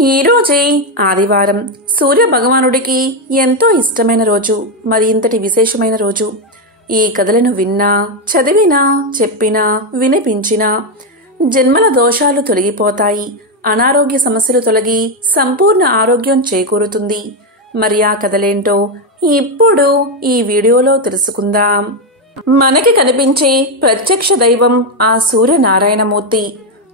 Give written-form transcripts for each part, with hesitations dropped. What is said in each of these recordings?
ఈ రోజే ఆదివారం సూర్య భగవానుడికి ఎంతో ఇష్టమైన రోజు, మరి ఇంతటి విశేషమైన రోజు. ఈ కథలను విన్నా, చదివినా, చెప్పినా, వినిపించినా జన్మల దోషాలు తొలగిపోతాయి, అనారోగ్య సమస్యలు తొలగి సంపూర్ణ ఆరోగ్యం చేకూరుతుంది. మరి ఆ కథలేంటో ఇప్పుడు ఈ వీడియోలో తెలుసుకుందాం. మనకి కనిపించే ప్రత్యక్ష దైవం ఆ సూర్యనారాయణమూర్తి.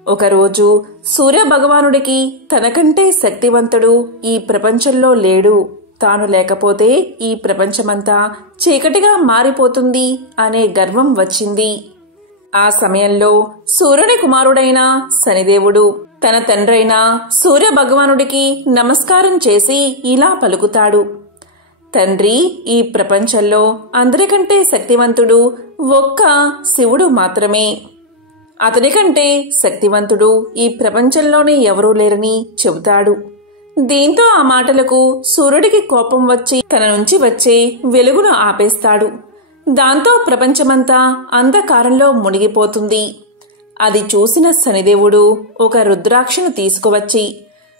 ఒకరోజు సూర్య భగవానుడికి తనకంటే శక్తివంతుడు ఈ ప్రపంచంలో లేడు, తాను లేకపోతే ఈ ప్రపంచమంతా చీకటిగా మారిపోతుంది అనే గర్వం వచ్చింది. ఆ సమయంలో సూర్యుని కుమారుడైన శనిదేవుడు తన తండ్రైన సూర్య భగవానుడికి నమస్కారం చేసి ఇలా పలుకుతాడు: తండ్రి, ఈ ప్రపంచంలో అందరికంటే శక్తివంతుడు ఒక్క శివుడు మాత్రమే. అతనికంటే శక్తివంతుడు ఈ ప్రపంచంలోనే ఎవరూ లేరని చెబుతాడు. దీంతో ఆ మాటలకు సూర్యుడికి కోపం వచ్చి తన నుంచి వచ్చే వెలుగును ఆపేస్తాడు. దాంతో ప్రపంచమంతా అంధకారంలో మునిగిపోతుంది. అది చూసిన శనిదేవుడు ఒక రుద్రాక్షను తీసుకువచ్చి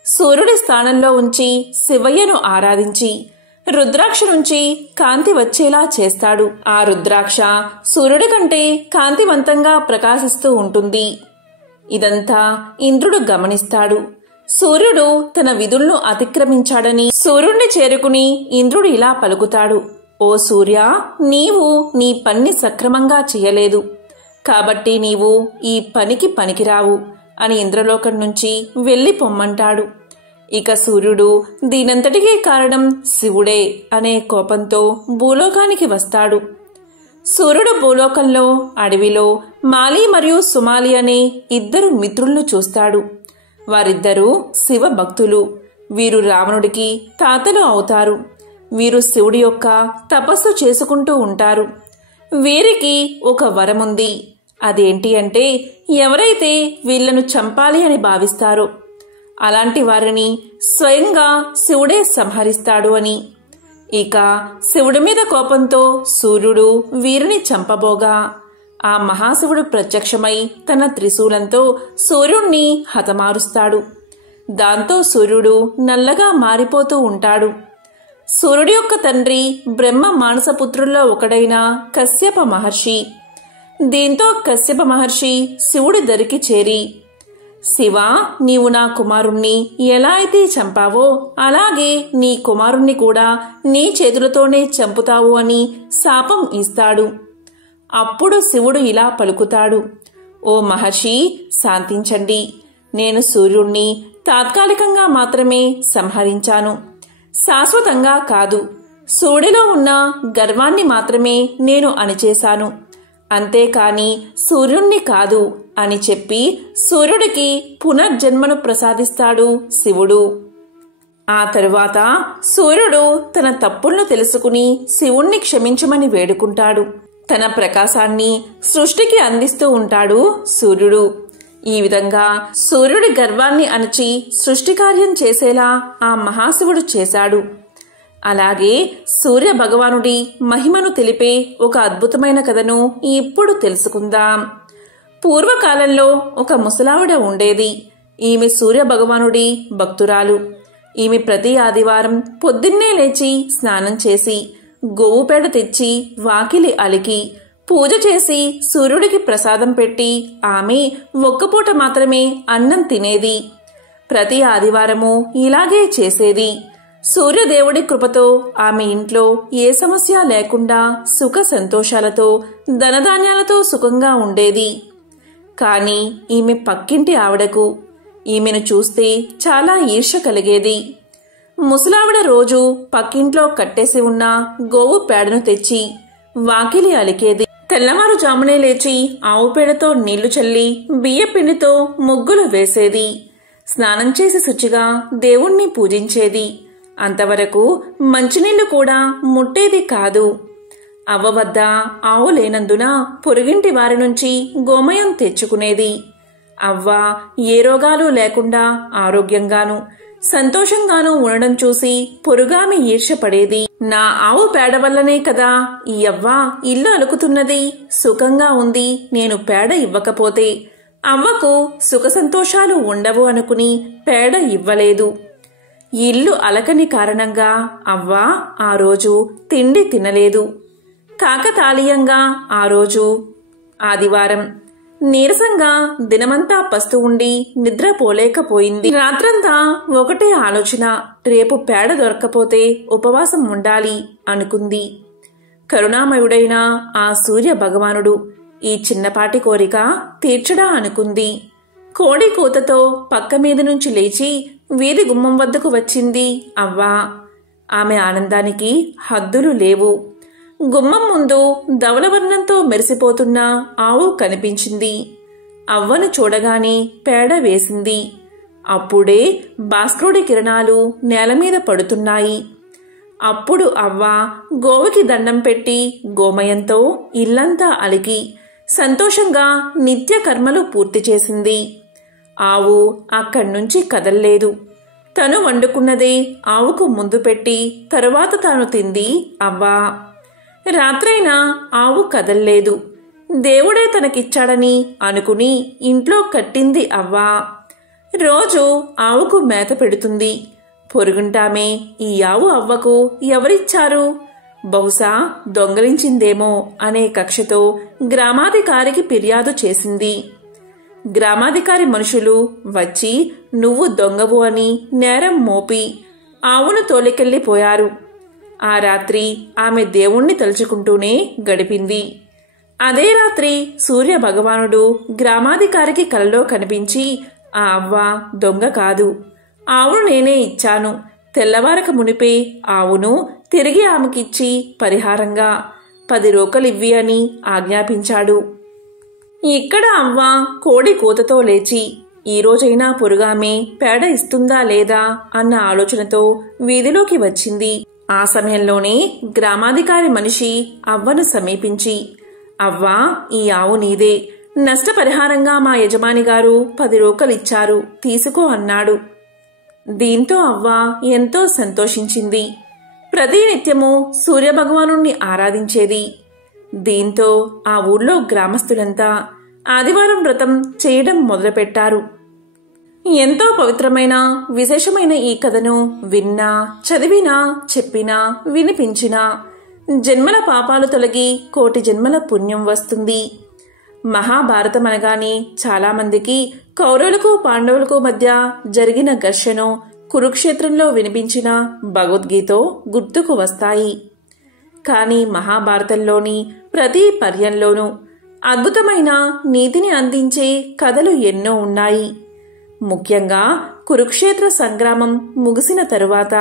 సూర్యుడి స్థానంలో ఉంచి శివయ్యను ఆరాధించి రుద్రాక్ష నుంచి కాంతి వచ్చేలా చేస్తాడు. ఆ రుద్రాక్ష సూర్యుడి కంటే కాంతివంతంగా ప్రకాశిస్తూ ఉంటుంది. ఇదంతా ఇంద్రుడు గమనిస్తాడు. సూర్యుడు తన విధులను అతిక్రమించాడని సూర్యుడిని చేరుకుని ఇంద్రుడు ఇలా పలుకుతాడు: ఓ సూర్య, నీవు నీ పని సక్రమంగా చేయలేదు, కాబట్టి నీవు ఈ పనికి పనికిరావు అని ఇంద్రలోకం నుంచి వెళ్లి పొమ్మంటాడు. ఇక సూర్యుడు దీనంతటికీ కారణం శివుడే అనే కోపంతో భూలోకానికి వస్తాడు. సూర్యుడు భూలోకంలో అడవిలో మాలి మరియు సుమాలి అనే ఇద్దరు మిత్రులను చూస్తాడు. వారిద్దరూ శివ భక్తులు. వీరు రావణుడికి తాతలు అవుతారు. వీరు శివుడి యొక్క తపస్సు చేసుకుంటూ ఉంటారు. వీరికి ఒక వరముంది. అదేంటి అంటే, ఎవరైతే వీళ్లను చంపాలి అని భావిస్తారో అలాంటి వారిని స్వయంగా శివుడే సంహరిస్తాడు అని. ఇక శివుడి మీద కోపంతో సూర్యుడు వీరిని చంపబోగా ఆ మహాశివుడు ప్రత్యక్షమై తన త్రిశూలంతో సూర్యుణ్ణి హతమారుస్తాడు. దాంతో సూర్యుడు నల్లగా మారిపోతూ ఉంటాడు. సూర్యుడి యొక్క తండ్రి బ్రహ్మ మానసపుత్రుల్లో ఒకడైన కశ్యప మహర్షి. దీంతో కశ్యప మహర్షి శివుడి దరికి చేరి, శివ, నీవు నా కుమారుణ్ణి ఎలా అయితే చంపావో అలాగే నీ కుమారుణ్ణి కూడా నీ చేతులతోనే చంపుతావు అని శాపం ఇస్తాడు. అప్పుడు శివుడు ఇలా పలుకుతాడు: ఓ మహర్షి, శాంతించండి. నేను సూర్యుణ్ణి తాత్కాలికంగా మాత్రమే సంహరించాను, శాశ్వతంగా కాదు. సూర్యుడిలో ఉన్న గర్వాన్ని మాత్రమే నేను అణిచేశాను, అంతేకాని సూర్యుణ్ణి కాదు అని చెప్పి సూర్యుడికి పునర్జన్మను ప్రసాదిస్తాడు శివుడు. ఆ తరువాత సూర్యుడు తన తప్పులను తెలుసుకుని శివుణ్ణి క్షమించమని వేడుకుంటాడు. తన ప్రకాశాన్ని సృష్టికి అందిస్తూ ఉంటాడు సూర్యుడు. ఈ విధంగా సూర్యుడి గర్వాన్ని అణచి సృష్టి కార్యం చేసేలా ఆ మహాశివుడు చేశాడు. అలాగే సూర్య భగవానుడి మహిమను తెలిపే ఒక అద్భుతమైన కథను ఇప్పుడు తెలుసుకుందాం. పూర్వకాలంలో ఒక ముసలావిడ ఉండేది. ఈమె సూర్య భగవానుడి భక్తురాలు. ఈమె ప్రతి ఆదివారం పొద్దున్నే లేచి స్నానం చేసి గోవు పేడ తెచ్చి వాకిలి అలికి పూజ చేసి సూర్యుడికి ప్రసాదం పెట్టి ఆమె ఒక్కపూట మాత్రమే అన్నం తినేది. ప్రతి ఆదివారము ఇలాగే చేసేది. సూర్యదేవుడి కృపతో ఆమె ఇంట్లో ఏ సమస్య లేకుండా సుఖ సంతోషాలతో ధనధాన్యాలతో సుఖంగా ఉండేది. కాని ఈమె పక్కింటి ఆవిడకు ఈమెను చూస్తే చాలా ఈర్ష్య కలిగేది. ముసలావిడ రోజు పక్కింట్లో కట్టేసి ఉన్న గోవు పేడను తెచ్చి వాకిలి అలికేది. తెల్లవారుజామునే లేచి ఆవు పేడతో నీళ్లు చల్లి బియ్యపిండితో ముగ్గులు వేసేది. స్నానం చేసి శుచిగా దేవుణ్ణి పూజించేది. అంతవరకు మంచినీళ్లు కూడా ముట్టేది కాదు. అవ్వ వద్ద ఆవు లేనందున పొరుగింటి వారి నుంచి గోమయం తెచ్చుకునేది. అవ్వ ఏ రోగాలు లేకుండా ఆరోగ్యంగాను సంతోషంగానూ ఉండడం చూసి పొరుగామి ఈర్ష్యపడేది. నా ఆవు పేడ వల్లనే కదా ఈ అవ్వ ఇల్లు అలుకుతున్నది, సుఖంగా ఉంది, నేను పేడ ఇవ్వకపోతే అవ్వకు సుఖ సంతోషాలు ఉండవు అనుకుని పేడ ఇవ్వలేదు. ఇల్లు అలకని కారణంగా అవ్వ ఆ రోజు తిండి తినలేదు. కాకతాళీయంగా ఆ రోజు ఆదివారం నీరసంగా దినమంతా పస్తు ఉండి నిద్రపోలేకపోయింది. రాత్రంతా ఒకటే ఆలోచన, రేపు పేడ దొరక్కపోతే ఉపవాసం ఉండాలి అనుకుంది. కరుణామయుడైన ఆ సూర్య భగవానుడు ఈ చిన్నపాటి కోరిక తీర్చడా అనుకుంది. కోడి కూతతో పక్క మీద నుంచి లేచి వీధి గుమ్మం వద్దకు వచ్చింది అవ్వ. ఆమె ఆనందానికి హద్దులు లేవు. గుమ్మం ముందు ధవలవర్ణంతో మెరిసిపోతున్న ఆవు కనిపించింది. అవ్వను చూడగానే పేడ వేసింది. అప్పుడే భాస్కరుడి కిరణాలు నేలమీద పడుతున్నాయి. అప్పుడు అవ్వ గోవుకి దండం పెట్టి గోమయంతో ఇల్లంతా అలికి సంతోషంగా నిత్య కర్మలు పూర్తి చేసింది. ఆవు అక్కడ్నుంచి కదల్లేదు. తను వండుకున్నదే ఆవుకు ముందు పెట్టి తరువాత తాను తింది అవ్వ. రాత్రైనా ఆవు కదల్లేదు. దేవుడే తనకిచ్చాడని అనుకుని ఇంట్లో కట్టింది అవ్వ. రోజు ఆవుకు మేత పెడుతుంది. పొరుగుంటామే ఈ ఆవు అవ్వకు ఎవరిచ్చారు, బహుశా దొంగలించిందేమో అనే కక్షతో గ్రామాధికారికి ఫిర్యాదు చేసింది. గ్రామాధికారి మనుషులు వచ్చి నువ్వు దొంగవు అని నేరం మోపి ఆవును తోలికెళ్లిపోయారు. ఆ రాత్రి ఆమె దేవుణ్ణి తలుచుకుంటూనే గడిపింది. అదే రాత్రి సూర్య భగవానుడు గ్రామాధికారికి కలలో కనిపించి ఆ అవ్వ దొంగ కాదు, ఆవును నేనే ఇచ్చాను, తెల్లవారక మునిపే ఆవును తిరిగి ఆమెకిచ్చి పరిహారంగా 10 రోకలివ్వి అని ఆజ్ఞాపించాడు. ఇక్కడ అవ్వ కోడి కూతతో లేచి ఈ రోజైనా పొరుగామే పేడ ఇస్తుందా లేదా అన్న ఆలోచనతో వీధిలోకి వచ్చింది. ఆ సమయంలోనే గ్రామాధికారి మనిషి అవ్వను సమీపించి, అవ్వా, ఈ ఆవు నీదే, నష్టపరిహారంగా మా యజమాని గారు 10 రోకలిచ్చారు, తీసుకో అన్నాడు. దీంతో అవ్వ ఎంతో సంతోషించింది. ప్రతినిత్యము సూర్యభగవానుణ్ణి ఆరాధించేది. దీంతో ఆ ఊళ్ళో గ్రామస్తులంతా ఆదివారం వ్రతం చేయడం మొదలుపెట్టారు. ఎంతో పవిత్రమైన విశేషమైన ఈ కథను విన్నా, చదివినా, చెప్పినా, వినిపించినా జన్మల పాపాలు తొలగి కోటి జన్మల పుణ్యం వస్తుంది. మహాభారతం అనగానే చాలామందికి కౌరవులకు పాండవులకు మధ్య జరిగిన ఘర్షణ కురుక్షేత్రంలో వినిపించిన భగవద్గీత గుర్తుకు వస్తాయి. కానీ మహాభారతంలోని ప్రతి పర్యంలోనూ అద్భుతమైన నీతిని అందించే కథలు ఎన్నో ఉన్నాయి. ముఖ్యంగా కురుక్షేత్ర సంగ్రామం ముగిసిన తరువాత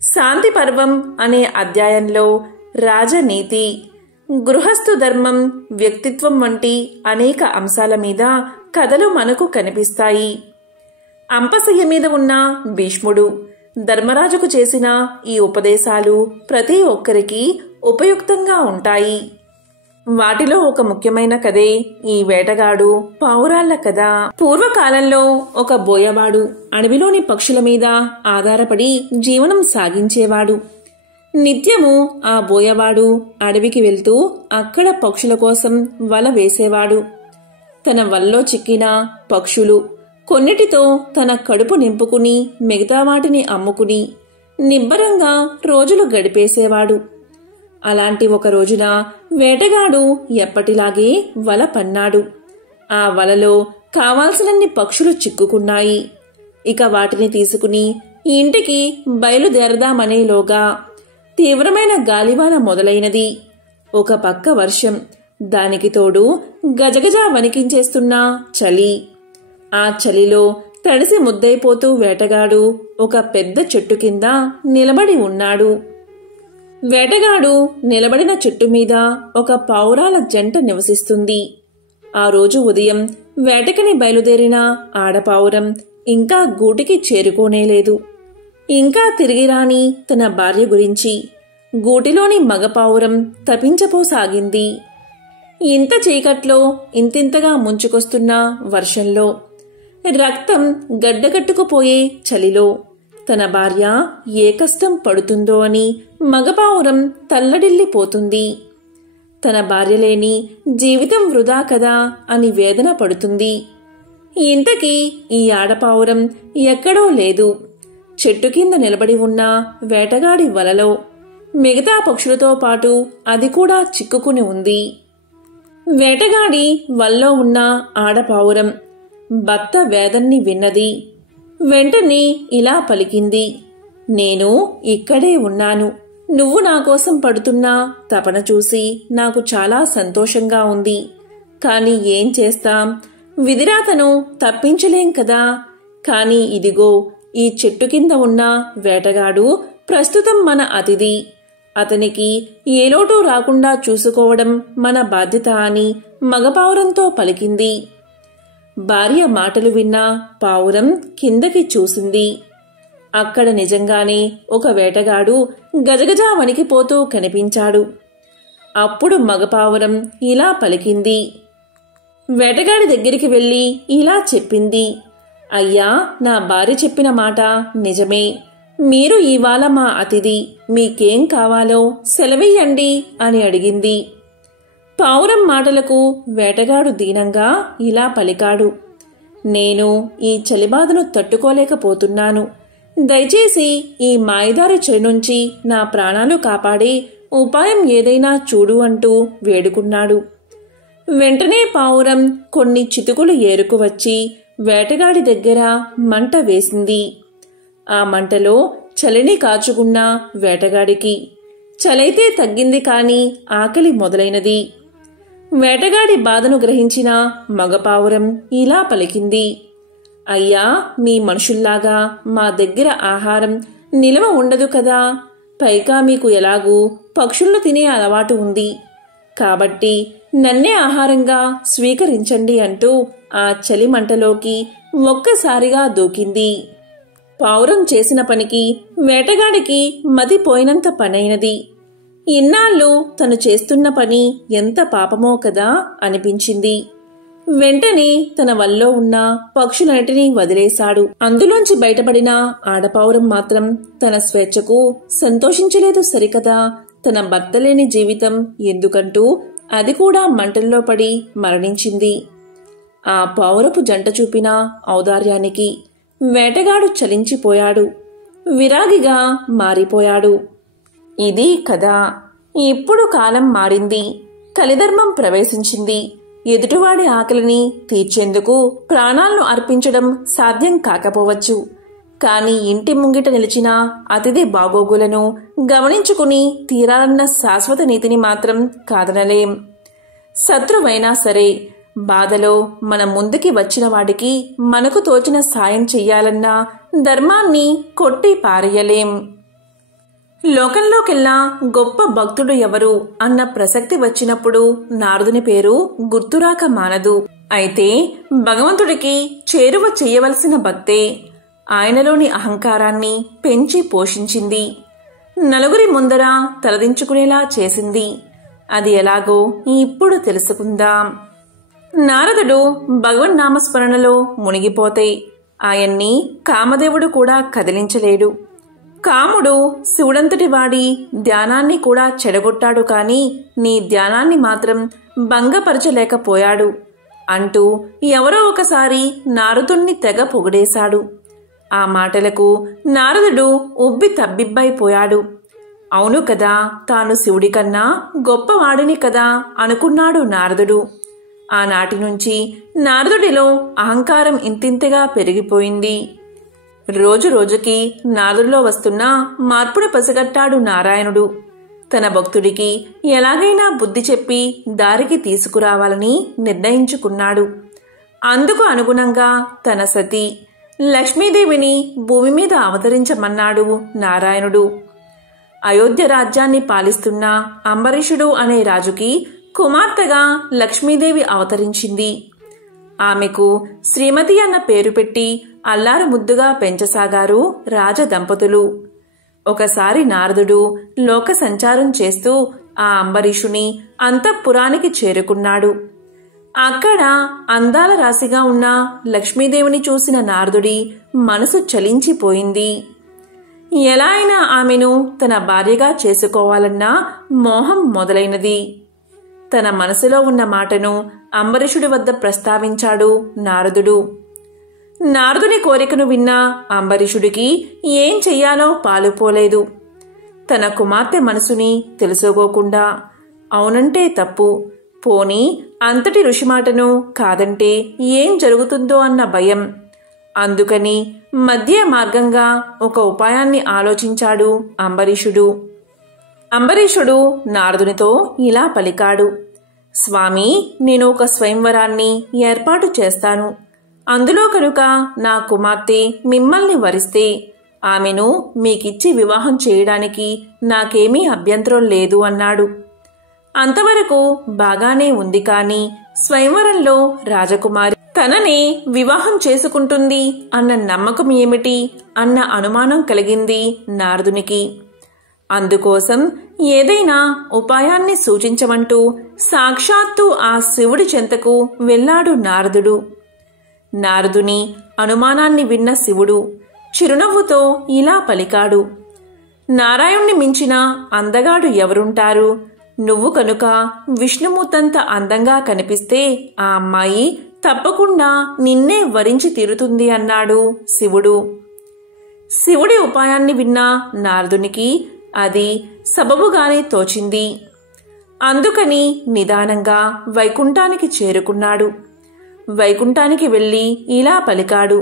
శాంతి పర్వం అనే అధ్యాయంలో రాజనీతి, గృహస్థు ధర్మం, వ్యక్తిత్వం వంటి అనేక అంశాల మీద కథలు మనకు కనిపిస్తాయి. అంపశయ్య మీద ఉన్న భీష్ముడు ధర్మరాజుకు చేసిన ఈ ఉపదేశాలు ప్రతి ఒక్కరికి ఉపయుక్తంగా ఉంటాయి. వాటిలో ఒక ముఖ్యమైన కథే ఈ వేటగాడు పావురాళ్ల కథ. పూర్వకాలంలో ఒక బోయవాడు అడవిలోని పక్షుల మీద ఆధారపడి జీవనం సాగించేవాడు. నిత్యము ఆ బోయవాడు అడవికి వెళ్తూ అక్కడ పక్షుల కోసం వల వేసేవాడు. తన వలలో చిక్కిన పక్షులు కొన్నిటితో తన కడుపు నింపుకుని మిగతా వాటిని అమ్ముకుని నిబ్బరంగా రోజులు గడిపేసేవాడు. అలాంటి ఒక రోజున వేటగాడు ఎప్పటిలాగే వల పన్నాడు. ఆ వలలో కావాల్సినన్ని పక్షులు చిక్కుకున్నాయి. ఇక వాటిని తీసుకుని ఇంటికి బయలుదేరదామనేలోగా తీవ్రమైన గాలివాన మొదలైనది. ఒక పక్క వర్షం, దానికి తోడు గజగజ వణికించేస్తున్న చలి. ఆ చలిలో తడిసి ముద్దైపోతూ వేటగాడు ఒక పెద్ద చెట్టు కింద నిలబడి ఉన్నాడు. వేటగాడు నిలబడిన చెట్టు మీద ఒక పావురాల జంట నివసిస్తుంది. ఆ రోజు ఉదయం వేటకని బయలుదేరిన ఆడపావురం ఇంకా గూటికి చేరుకోనేలేదు. ఇంకా తిరిగిరాని తన భార్య గురించి గూటిలోని మగపావురం తపించపోసాగింది. ఇంత చీకట్లో ఇంతింతగా ముంచుకొస్తున్న వర్షంలో, రక్తం గడ్డగట్టుకుపోయే చలిలో తన భార్య ఏ కష్టం పడుతుందో అని మగపావురం తల్లడిల్లిపోతుంది. తన భార్య లేని జీవితం వృధా కదా అని వేదన పడుతుంది. ఇంతకీ ఈ ఆడపావురం ఎక్కడో లేదు. చెట్టు కింద నిలబడి ఉన్న వేటగాడి వలలో మిగతా పక్షులతో పాటు అది కూడా చిక్కుకుని ఉంది. వేటగాడి వల్లో ఉన్న ఆడపావురం భర్త వేదన్ని విన్నది. వెంటనే ఇలా పలికింది, నేను ఇక్కడే ఉన్నాను. నువ్వు నా కోసం పడుతున్న తపన చూసి నాకు చాలా సంతోషంగా ఉంది. కాని ఏం చేస్తాం, విధిరాతను తప్పించలేం కదా. కాని ఇదిగో ఈ చెట్టు కింద ఉన్న వేటగాడు ప్రస్తుతం మన అతిథి. అతనికి ఏ లోటు రాకుండా చూసుకోవడం మన బాధ్యత అని మగపావురంతో పలికింది. భార్య మాటలు విన్న పావురం కిందకి చూసింది. అక్కడ నిజంగానే ఒక వేటగాడు గజగజా వణికిపోతూ కనిపించాడు. అప్పుడు మగపావురం ఇలా పలికింది. వేటగాడి దగ్గరికి వెళ్లి ఇలా చెప్పింది, అయ్యా, నా భార్య చెప్పిన మాట నిజమే. మీరు ఇవాళ మా అతిథి. మీకేం కావాలో సెలవియ్యండి అని అడిగింది. పావురం మాటలకు వేటగాడు దీనంగా ఇలా పలికాడు, నేను ఈ చలిబాధను తట్టుకోలేకపోతున్నాను. దయచేసి ఈ మాయదారి చెడు నుంచి నా ప్రాణాలు కాపాడే ఉపాయం ఏదైనా చూడు అంటూ వేడుకున్నాడు. వెంటనే పావురం కొన్ని చితుకులు ఏరుకు వచ్చి వేటగాడి దగ్గర మంట వేసింది. ఆ మంటలో చలిని కాచుకున్న వేటగాడికి చలైతే తగ్గింది కాని ఆకలి మొదలైనది. వేటగాడి బాధను గ్రహించిన మగపావురం ఇలా పలికింది, అయ్యా, మీ మనుషుల్లాగా మా దగ్గర ఆహారం నిలవ ఉండదు కదా. పైగా మీకు ఎలాగూ పక్షులను తినే అలవాటు ఉంది. కాబట్టి నన్నే ఆహారంగా స్వీకరించండి అంటూ ఆ చలి మంటలోకి ఒక్కసారిగా దూకింది. పావురం చేసిన పనికి వేటగాడికి మతిపోయినంత పనైనది. ఇన్నాళ్ళు తను చేస్తున్న పని ఎంత పాపమో కదా అనిపించింది. వెంటనే తన వల్లో ఉన్న పక్షులన్నిటినీ వదిలేశాడు. అందులోంచి బయటపడిన ఆడపావురం మాత్రం తన స్వేచ్ఛకు సంతోషించలేదు సరికదా. తన భర్త లేని జీవితం ఎందుకంటూ అది కూడా మంటల్లో పడి మరణించింది. ఆ పావురపు జంట చూపిన ఔదార్యానికి వేటగాడు చలించిపోయాడు. విరాగిగా మారిపోయాడు. ఇది కదా. ఇప్పుడు కాలం మారింది. కలిధర్మం ప్రవేశించింది. ఎదుటివాడి ఆకలిని తీర్చేందుకు ప్రాణాలను అర్పించడం సాధ్యం కాకపోవచ్చు. కాని ఇంటి ముంగిట నిలిచిన అతిథి బాగోగులను గమనించుకుని తీరాలన్న శాశ్వత నీతిని మాత్రం కాదనలేం. శత్రువైనా సరే బాధలో మన ముందుకి వచ్చిన వాడికి మనకు తోచిన సాయం చెయ్యాలన్న ధర్మాన్ని కొట్టి పారేయలేం. లోకంలోకెల్లా గొప్ప భక్తుడు ఎవరు అన్న ప్రసక్తి వచ్చినప్పుడు నారదుని పేరు గుర్తురాక మానదు. అయితే భగవంతుడికి చేరువ చెయ్యవలసిన భక్తే ఆయనలోని అహంకారాన్ని పెంచి పోషించింది. నలుగురి ముందర తలదించుకునేలా చేసింది. అది ఎలాగో ఇప్పుడు తెలుసుకుందాం. నారదుడు భగవన్నామస్మరణలో మునిగిపోతే ఆయన్ని కామదేవుడు కూడా కదిలించలేడు. కాముడు శివుడంతటి వాడి ధ్యానాన్ని కూడా చెడగొట్టాడు కాని నీ ధ్యానాన్ని మాత్రం భంగపరచలేకపోయాడు అంటూ ఎవరో ఒకసారి నారదుణ్ణి తెగ పొగిడేశాడు. ఆ మాటలకు నారదుడు ఉబ్బి తబ్బిబ్బైపోయాడు. అవును కదా, తాను శివుడి కన్నా గొప్పవాడిని కదా అనుకున్నాడు నారదుడు. ఆనాటి నుంచి నారదుడిలో అహంకారం ఇంతింతగా పెరిగిపోయింది. రోజు రోజుకి నారదుడిలో వస్తున్న మార్పును పసిగట్టాడు నారాయణుడు. తన భక్తుడికి ఎలాగైనా బుద్ధి చెప్పి దారికి తీసుకురావాలని నిర్ణయించుకున్నాడు. అందుకు అనుగుణంగా తన సతీ లక్ష్మీదేవిని భూమి మీద అవతరించమన్నాడు నారాయణుడు. అయోధ్య రాజ్యాన్ని పాలిస్తున్న అంబరీషుడు అనే రాజుకి కుమార్తెగా లక్ష్మీదేవి అవతరించింది. ఆమెకు శ్రీమతి అన్న పేరు పెట్టి అల్లారు ముద్దుగా పెంచసాగారు రాజదంపతులు. ఒకసారి నారదుడు లోక సంచారం చేస్తూ ఆ అంబరీషుని అంతఃపురానికి చేరుకున్నాడు. అక్కడ అందాల రాశిగా ఉన్న లక్ష్మీదేవిని చూసిన నారదుడి మనసు చలించిపోయింది. ఎలా అయినా ఆమెను తన భార్యగా చేసుకోవాలన్న మోహం మొదలైనది. తన మనసులో ఉన్న మాటను అంబరీషుడి వద్ద ప్రస్తావించాడు నారదుడు. నారదుని కోరికను విన్న అంబరీషుడికి ఏం చెయ్యాలో పాలుపోలేదు. తన కుమార్తె మనసుని తెలుసుకోకుండా అవునంటే తప్పు, పోనీ అంతటి ఋషి మాటను కాదంటే ఏం జరుగుతుందో అన్న భయం. అందుకని మధ్య మార్గంగా ఒక ఉపాయాన్ని ఆలోచించాడు అంబరీషుడు. అంబరీషుడు నారదునితో ఇలా పలికాడు: స్వామి, నేను ఒక స్వయంవరాన్ని ఏర్పాటు చేస్తాను. అందులో కనుక నా కుమార్తె మిమ్మల్ని వరిస్తే ఆమెను మీకిచ్చి వివాహం చేయడానికి నాకేమీ అభ్యంతరం లేదు అన్నాడు. అంతవరకు బాగానే ఉంది. కాని స్వయంవరంలో రాజకుమారి తనని వివాహం చేసుకుంటుంది అన్న నమ్మకం ఏమిటి అన్న అనుమానం కలిగింది నారదునికి. అందుకోసం ఏదైనా ఉపాయాన్ని సూచించమంటూ సాక్షాత్తు ఆ శివుడి చెంతకు వెళ్ళాడు నారదుడు. నారదుని అనుమానాన్ని విన్న శివుడు చిరునవ్వుతో ఇలా పలికాడు: నారాయణ్ణి మించిన అందగాడు ఎవరుంటారు? నువ్వు కనుక విష్ణుమూర్తంత అందంగా కనిపిస్తే ఆ అమ్మాయి తప్పకుండా నిన్నే వరించి తీరుతుంది అన్నాడు శివుడు. శివుడి ఉపాయాన్ని విన్న నారదునికి అది సబబుగానే తోచింది. అందుకని నిదానంగా వైకుంఠానికి చేరుకున్నాడు. వైకుంఠానికి వెళ్లి ఇలా పలికాడు: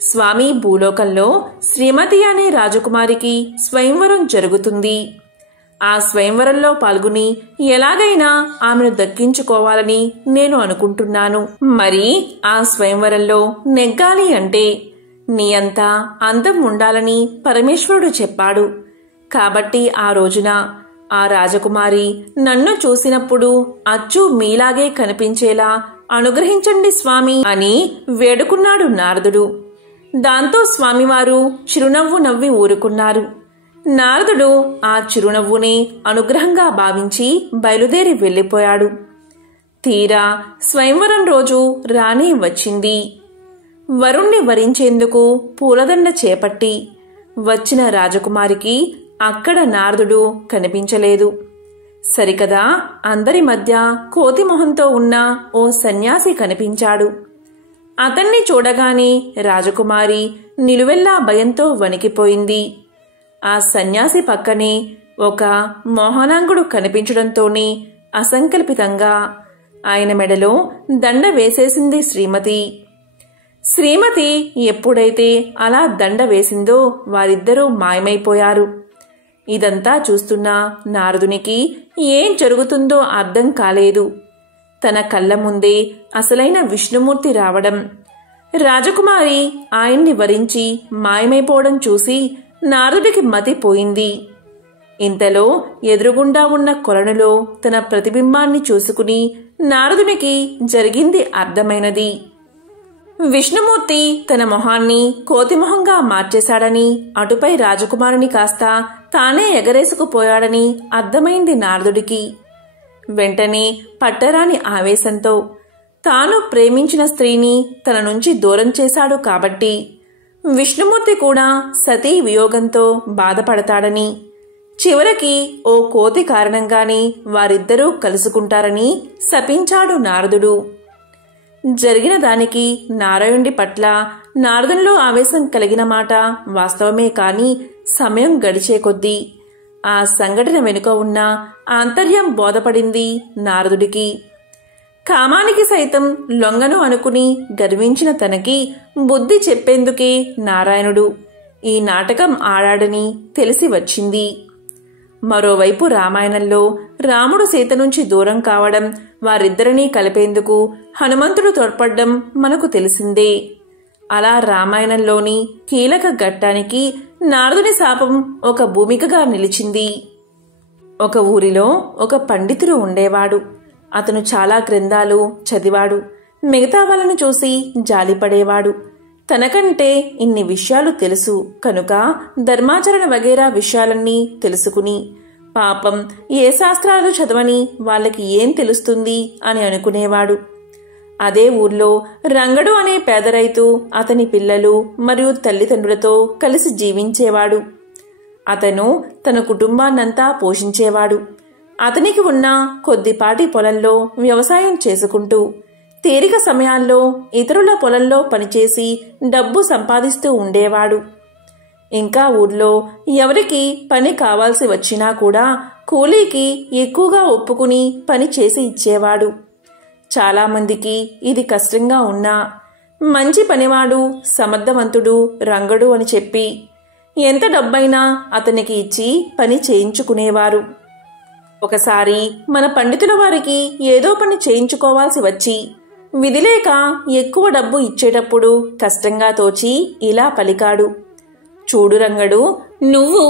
స్వామి, భూలోకంలో శ్రీమతి అనే రాజకుమారికి స్వయంవరం జరుగుతుంది. ఆ స్వయంవరంలో పాల్గొని ఎలాగైనా ఆమెను దక్కించుకోవాలని నేను అనుకుంటున్నాను. మరి ఆ స్వయంవరంలో నెగ్గాలి అంటే నీ అంతా అందం ఉండాలని పరమేశ్వరుడు చెప్పాడు. కాబట్టి ఆ రోజున ఆ రాజకుమారి నన్ను చూసినప్పుడు అచ్చు మీలాగే కనిపించేలా అనుగ్రహించండి స్వామి అని వేడుకున్నాడు నారదుడు. దాంతో స్వామివారు చిరునవ్వు నవ్వి ఊరుకున్నారు. నారదుడు ఆ చిరునవ్వుని అనుగ్రహంగా భావించి బయలుదేరి వెళ్ళిపోయాడు. తీరా స్వయంవరం రోజు రాణి వచ్చింది. వరుణ్ణి వరించేందుకు పూలదండ చేపట్టి వచ్చిన రాజకుమారికి అక్కడ నారదుడు కనిపించలేదు. సరికదా అందరి మధ్య కోతిమొహంతో ఉన్న ఓ సన్యాసి కనిపించాడు. అతన్ని చూడగానే రాజకుమారి నిలువెల్లా భయంతో వణికిపోయింది. ఆ సన్యాసి పక్కనే ఒక మోహనాంగుడు కనిపించడంతోనే అసంకల్పితంగా ఆయన మెడలో దండ వేసేసింది శ్రీమతి. శ్రీమతి ఎప్పుడైతే అలా దండ వేసిందో వారిద్దరూ మాయమైపోయారు. ఇదంతా చూస్తున్న నారదునికి ఏం జరుగుతుందో అర్థం కాలేదు. తన కళ్ళ ముందే అసలైన విష్ణుమూర్తి రావడం, రాజకుమారి ఆయన్ని వరించి మాయమైపోవడం చూసి నారదుడికి మతిపోయింది. ఇంతలో ఎదురుగుండా ఉన్న కొలనులో తన ప్రతిబింబాన్ని చూసుకుని నారదునికి జరిగింది అర్థమైనది. విష్ణుమూర్తి తన మొహాన్ని కోతిమొహంగా మార్చేశాడని, అటుపై రాజకుమారుని కాస్త తానే ఎగరేసుకుపోయాడని అర్థమైంది నారదుడికి. వెంటనే పట్టరాని ఆవేశంతో తాను ప్రేమించిన స్త్రీని తన నుంచి దూరం చేశాడు కాబట్టి విష్ణుమూర్తి కూడా సతీ వియోగంతో బాధపడతాడని, చివరికి ఓ కోతి కారణంగానే వారిద్దరూ కలుసుకుంటారని శపించాడు నారదుడు. జరిగిన దానికి నారాయణుడి పట్ల నారదునిలో ఆవేశం కలిగిన మాట వాస్తవమే. కాని సమయం గడిచే కొద్దీ ఆ సంఘటన వెనుక ఉన్న ఆంతర్యం బోధపడింది నారదుడికి. కామానికి సైతం లొంగను అనుకుని గర్వించిన తనకి బుద్ధి చెప్పేందుకే నారాయణుడు ఈ నాటకం ఆడాడని తెలిసి వచ్చింది. మరోవైపు రామాయణంలో రాముడు సీత నుంచి దూరం కావడం, వారిద్దరినీ కలిపేందుకు హనుమంతుడు తోడ్పడ్డం మనకు తెలిసిందే. అలా రామాయణంలోని కీలక ఘట్టానికి నారదుని శాపం ఒక భూమికగా నిలిచింది. ఒక ఊరిలో ఒక పండితుడు ఉండేవాడు. అతను చాలా గ్రంథాలు చదివాడు. మిగతా వాళ్ళను చూసి జాలిపడేవాడు. తనకంటే ఇన్ని విషయాలు తెలుసు కనుక ధర్మాచరణ వగేరా విషయాలన్నీ తెలుసుకుని, పాపం ఏ శాస్త్రాలు చదవని వాళ్ళకి ఏం తెలుస్తుంది అని అనుకునేవాడు. అదే ఊర్లో రంగడు అనే పేద రైతు అతని పిల్లలు మరియు తల్లిదండ్రులతో కలిసి జీవించేవాడు. అతను తన కుటుంబాన్నంతా పోషించేవాడు. అతనికి ఉన్న కొద్దిపాటి పొలంలో వ్యవసాయం చేసుకుంటూ తీరిక సమయాల్లో ఇతరుల పొలంలో పనిచేసి డబ్బు సంపాదిస్తూ ఉండేవాడు. ఇంకా ఊర్లో ఎవరికి పని కావాల్సి వచ్చినా కూడా కూలీకి ఎక్కువగా ఒప్పుకుని పని చేసి ఇచ్చేవాడు. చాలామందికి ఇది కష్టంగా ఉన్నా మంచి పనివాడు, సమర్థవంతుడు రంగడు అని చెప్పి ఎంత డబ్బైనా అతనికి ఇచ్చి పని చేయించుకునేవారు. ఒకసారి మన పండితుల వారికి ఏదో పని చేయించుకోవాల్సి వచ్చి విధిలేక ఎక్కువ డబ్బు ఇచ్చేటప్పుడు కష్టంగా తోచి ఇలా పలికాడు. చూడు రంగడు, నువ్వు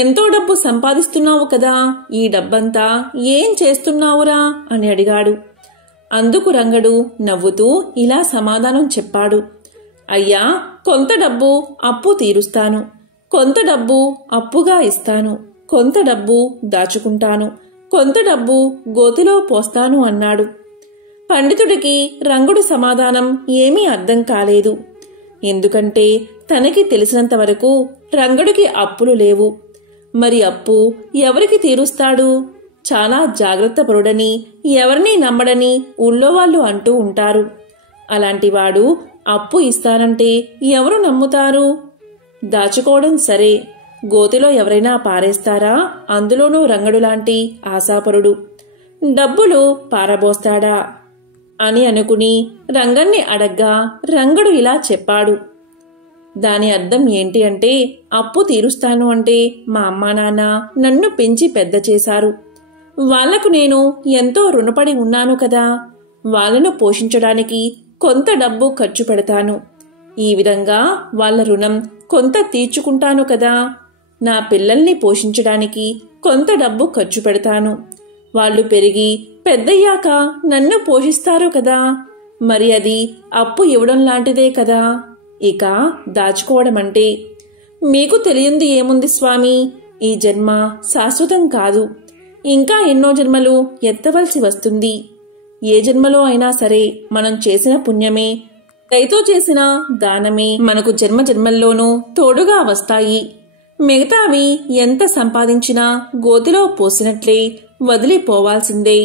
ఎంతో డబ్బు సంపాదిస్తున్నావు కదా, ఈ డబ్బంతా ఏం చేస్తున్నావురా అని అడిగాడు. అందుకు రంగడు నవ్వుతూ ఇలా సమాధానం చెప్పాడు. అయ్యా, కొంత డబ్బు అప్పు తీరుస్తాను, కొంత డబ్బు అప్పుగా ఇస్తాను, కొంత డబ్బు దాచుకుంటాను, కొంత డబ్బు గోతిలో పోస్తాను అన్నాడు. పండితుడికి రంగుడి సమాధానం ఏమీ అర్థం కాలేదు. ఎందుకంటే తనకి తెలిసినంత వరకు రంగడికి అప్పులు లేవు. మరి అప్పు ఎవరికి తీరుస్తాడు? చాలా జాగ్రత్త పరుడని, ఎవరినీ నమ్మడని ఊళ్ళో వాళ్ళు అంటూ ఉంటారు. అలాంటివాడు అప్పు ఇస్తానంటే ఎవరు నమ్ముతారు? దాచుకోవడం సరే, గోతిలో ఎవరైనా పారేస్తారా? అందులోనూ రంగడులాంటి ఆశాపరుడు డబ్బులు పారబోస్తాడా అని అనుకుని రంగణ్ణి అడగ్గా రంగడు ఇలా చెప్పాడు. దాని అర్థం ఏంటి అంటే, అప్పు తీరుస్తాను అంటే మా అమ్మా నాన్న నన్ను పెంచి పెద్ద చేశారు. వాళ్లకు నేను ఎంతో రుణపడి ఉన్నాను కదా, వాళ్లను పోషించడానికి కొంత డబ్బు ఖర్చు పెడతాను. ఈ విధంగా వాళ్ల రుణం కొంత తీర్చుకుంటాను కదా. నా పిల్లల్ని పోషించడానికి కొంత డబ్బు ఖర్చు పెడతాను. వాళ్ళు పెరిగి పెద్దయ్యాక నన్ను పోషిస్తారు కదా, మరి అది అప్పు ఇవ్వడం లాంటిదే కదా. ఇక దాచుకోవడం అంటే మీకు తెలియంది ఏముంది స్వామి, ఈ జన్మ శాశ్వతం కాదు, ఇంకా ఎన్నో జన్మలు ఎత్తవలసి వస్తుంది. ఏ జన్మలో అయినా సరే మనం చేసిన పుణ్యమే, దయతో చేసిన దానమే మనకు జన్మ జన్మల్లోనూ తోడుగా వస్తాయి. మిగతావి ఎంత సంపాదించినా గోతిలో పోసినట్లే వదిలిపోవాల్సిందే.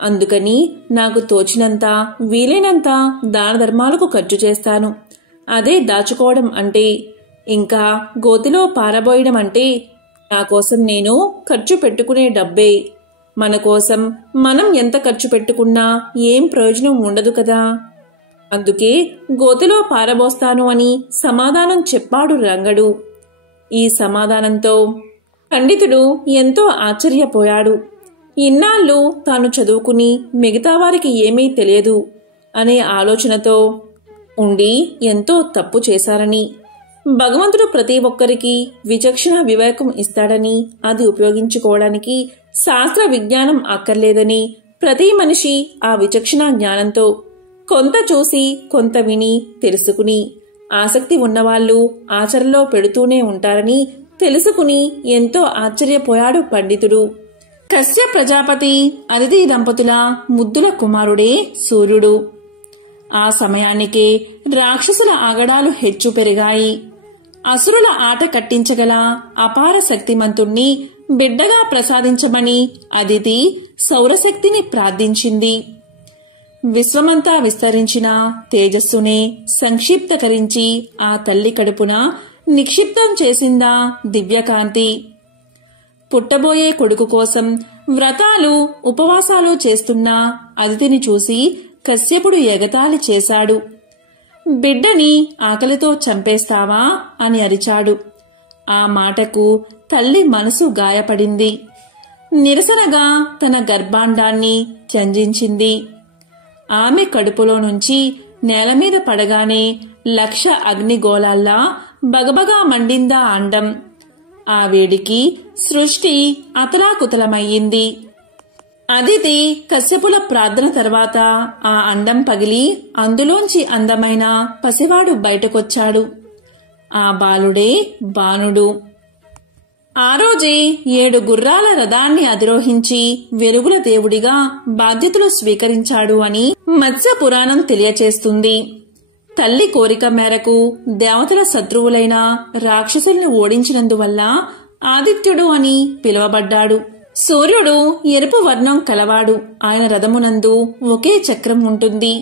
అందుకని నాకు తోచినంత, వీలైనంత దాన ధర్మాలకు ఖర్చు చేస్తాను. అదే దాచుకోవడం అంటే. ఇంకా గోతిలో పారబోయడం అంటే నా కోసం నేను ఖర్చు పెట్టుకునే డబ్బే. మన కోసం మనం ఎంత ఖర్చు పెట్టుకున్నా ఏం ప్రయోజనం ఉండదు కదా. అందుకే గోతిలో పారబోస్తాను అని సమాధానం చెప్పాడు రంగడు. ఈ సమాధానంతో పండితుడు ఎంతో ఆశ్చర్యపోయాడు. ఇన్నాళ్ళు తాను చదువుకుని మిగతా వారికి ఏమీ తెలియదు అనే ఆలోచనతో ఉండి ఎంతో తప్పు చేశారని, భగవంతుడు ప్రతి ఒక్కరికి విచక్షణ వివేకం ఇస్తాడని, అది ఉపయోగించుకోవడానికి శాస్త్ర విజ్ఞానం అక్కర్లేదని, ప్రతి మనిషి ఆ విచక్షణ జ్ఞానంతో కొంత చూసి కొంత విని తెలుసుకుని ఆసక్తి ఉన్నవాళ్లు ఆచరణలో పెడుతూనే ఉంటారని తెలుసుకుని ఎంతో ఆశ్చర్యపోయాడు పండితుడు. కశ్య ప్రజాపతి అదితి దంపతుల ముద్దుల కుమారుడే సూర్యుడు. ఆ సమయానికే రాక్షసుల ఆగడాలు హెచ్చు పెరిగాయి. అసురుల ఆట కట్టించగల అపార శక్తిమంతుణ్ణి బిడ్డగా ప్రసాదించమని అదితి సౌరశక్తిని ప్రార్థించింది. విశ్వమంతా విస్తరించిన తేజస్సునే సంక్షిప్తకరించి ఆ తల్లి కడుపున నిక్షిప్తం చేసిందా దివ్యకాంతి. పుట్టబోయే కొడుకు కోసం వ్రతాలు ఉపవాసాలు చేస్తున్న అదితిని చూసి కశ్యపుడు ఎగతాళి చేశాడు. బిడ్డని ఆకలితో చంపేస్తావా అని అరిచాడు. ఆ మాటకు తల్లి మనసు గాయపడింది. నిరసనగా తన గర్భాండాన్ని త్యంజించింది. ఆమె కడుపులో నుంచి నేలమీద పడగానే 1,00,000 అగ్నిగోళాల్లా బగబగా మండిందా అండం. ఆ వేడికి సృష్టి అతలాకుతలమయ్యింది. అదితి కశ్యపుల ప్రార్థన తర్వాత ఆ అండం పగిలి అందులోంచి అందమైన పసివాడు బయటకొచ్చాడు. ఆ బాలుడే బాణుడు. ఆ రోజే 7 గుర్రాల రథాన్ని అధిరోహించి వెలుగుల దేవుడిగా బాధ్యతలు స్వీకరించాడు అని మత్స్య పురాణం తెలియచేస్తుంది. తల్లి కోరిక మేరకు దేవతల శత్రువులైన రాక్షసుల్ని ఓడించినందువల్ల ఆదిత్యుడు అని పిలువబడ్డాడు. సూర్యుడు ఎరుపు వర్ణం కలవాడు. ఆయన రథమునందు ఒకే చక్రం ఉంటుంది.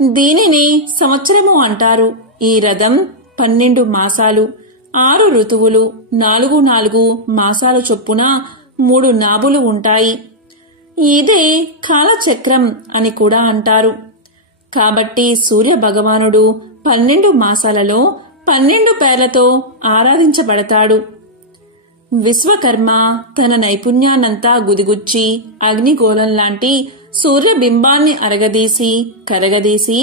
దీనిని సంవత్సరము అంటారు. ఈ రథం 12 మాసాలు, 6 ఋతువులు, 4 మాసాలు చొప్పున 3 నాభులు ఉంటాయి. ఇదే కాలచక్రం అని కూడా అంటారు. కాబట్టి సూర్య భగవానుడు 12 మాసాలలో 12 పేర్లతో ఆరాధించబడతాడు. విశ్వకర్మ తన నైపుణ్యాన్నంతా గుదిగుచ్చి అగ్నిగోళం లాంటి సూర్యబింబాన్ని అరగదీసి కరగదీసి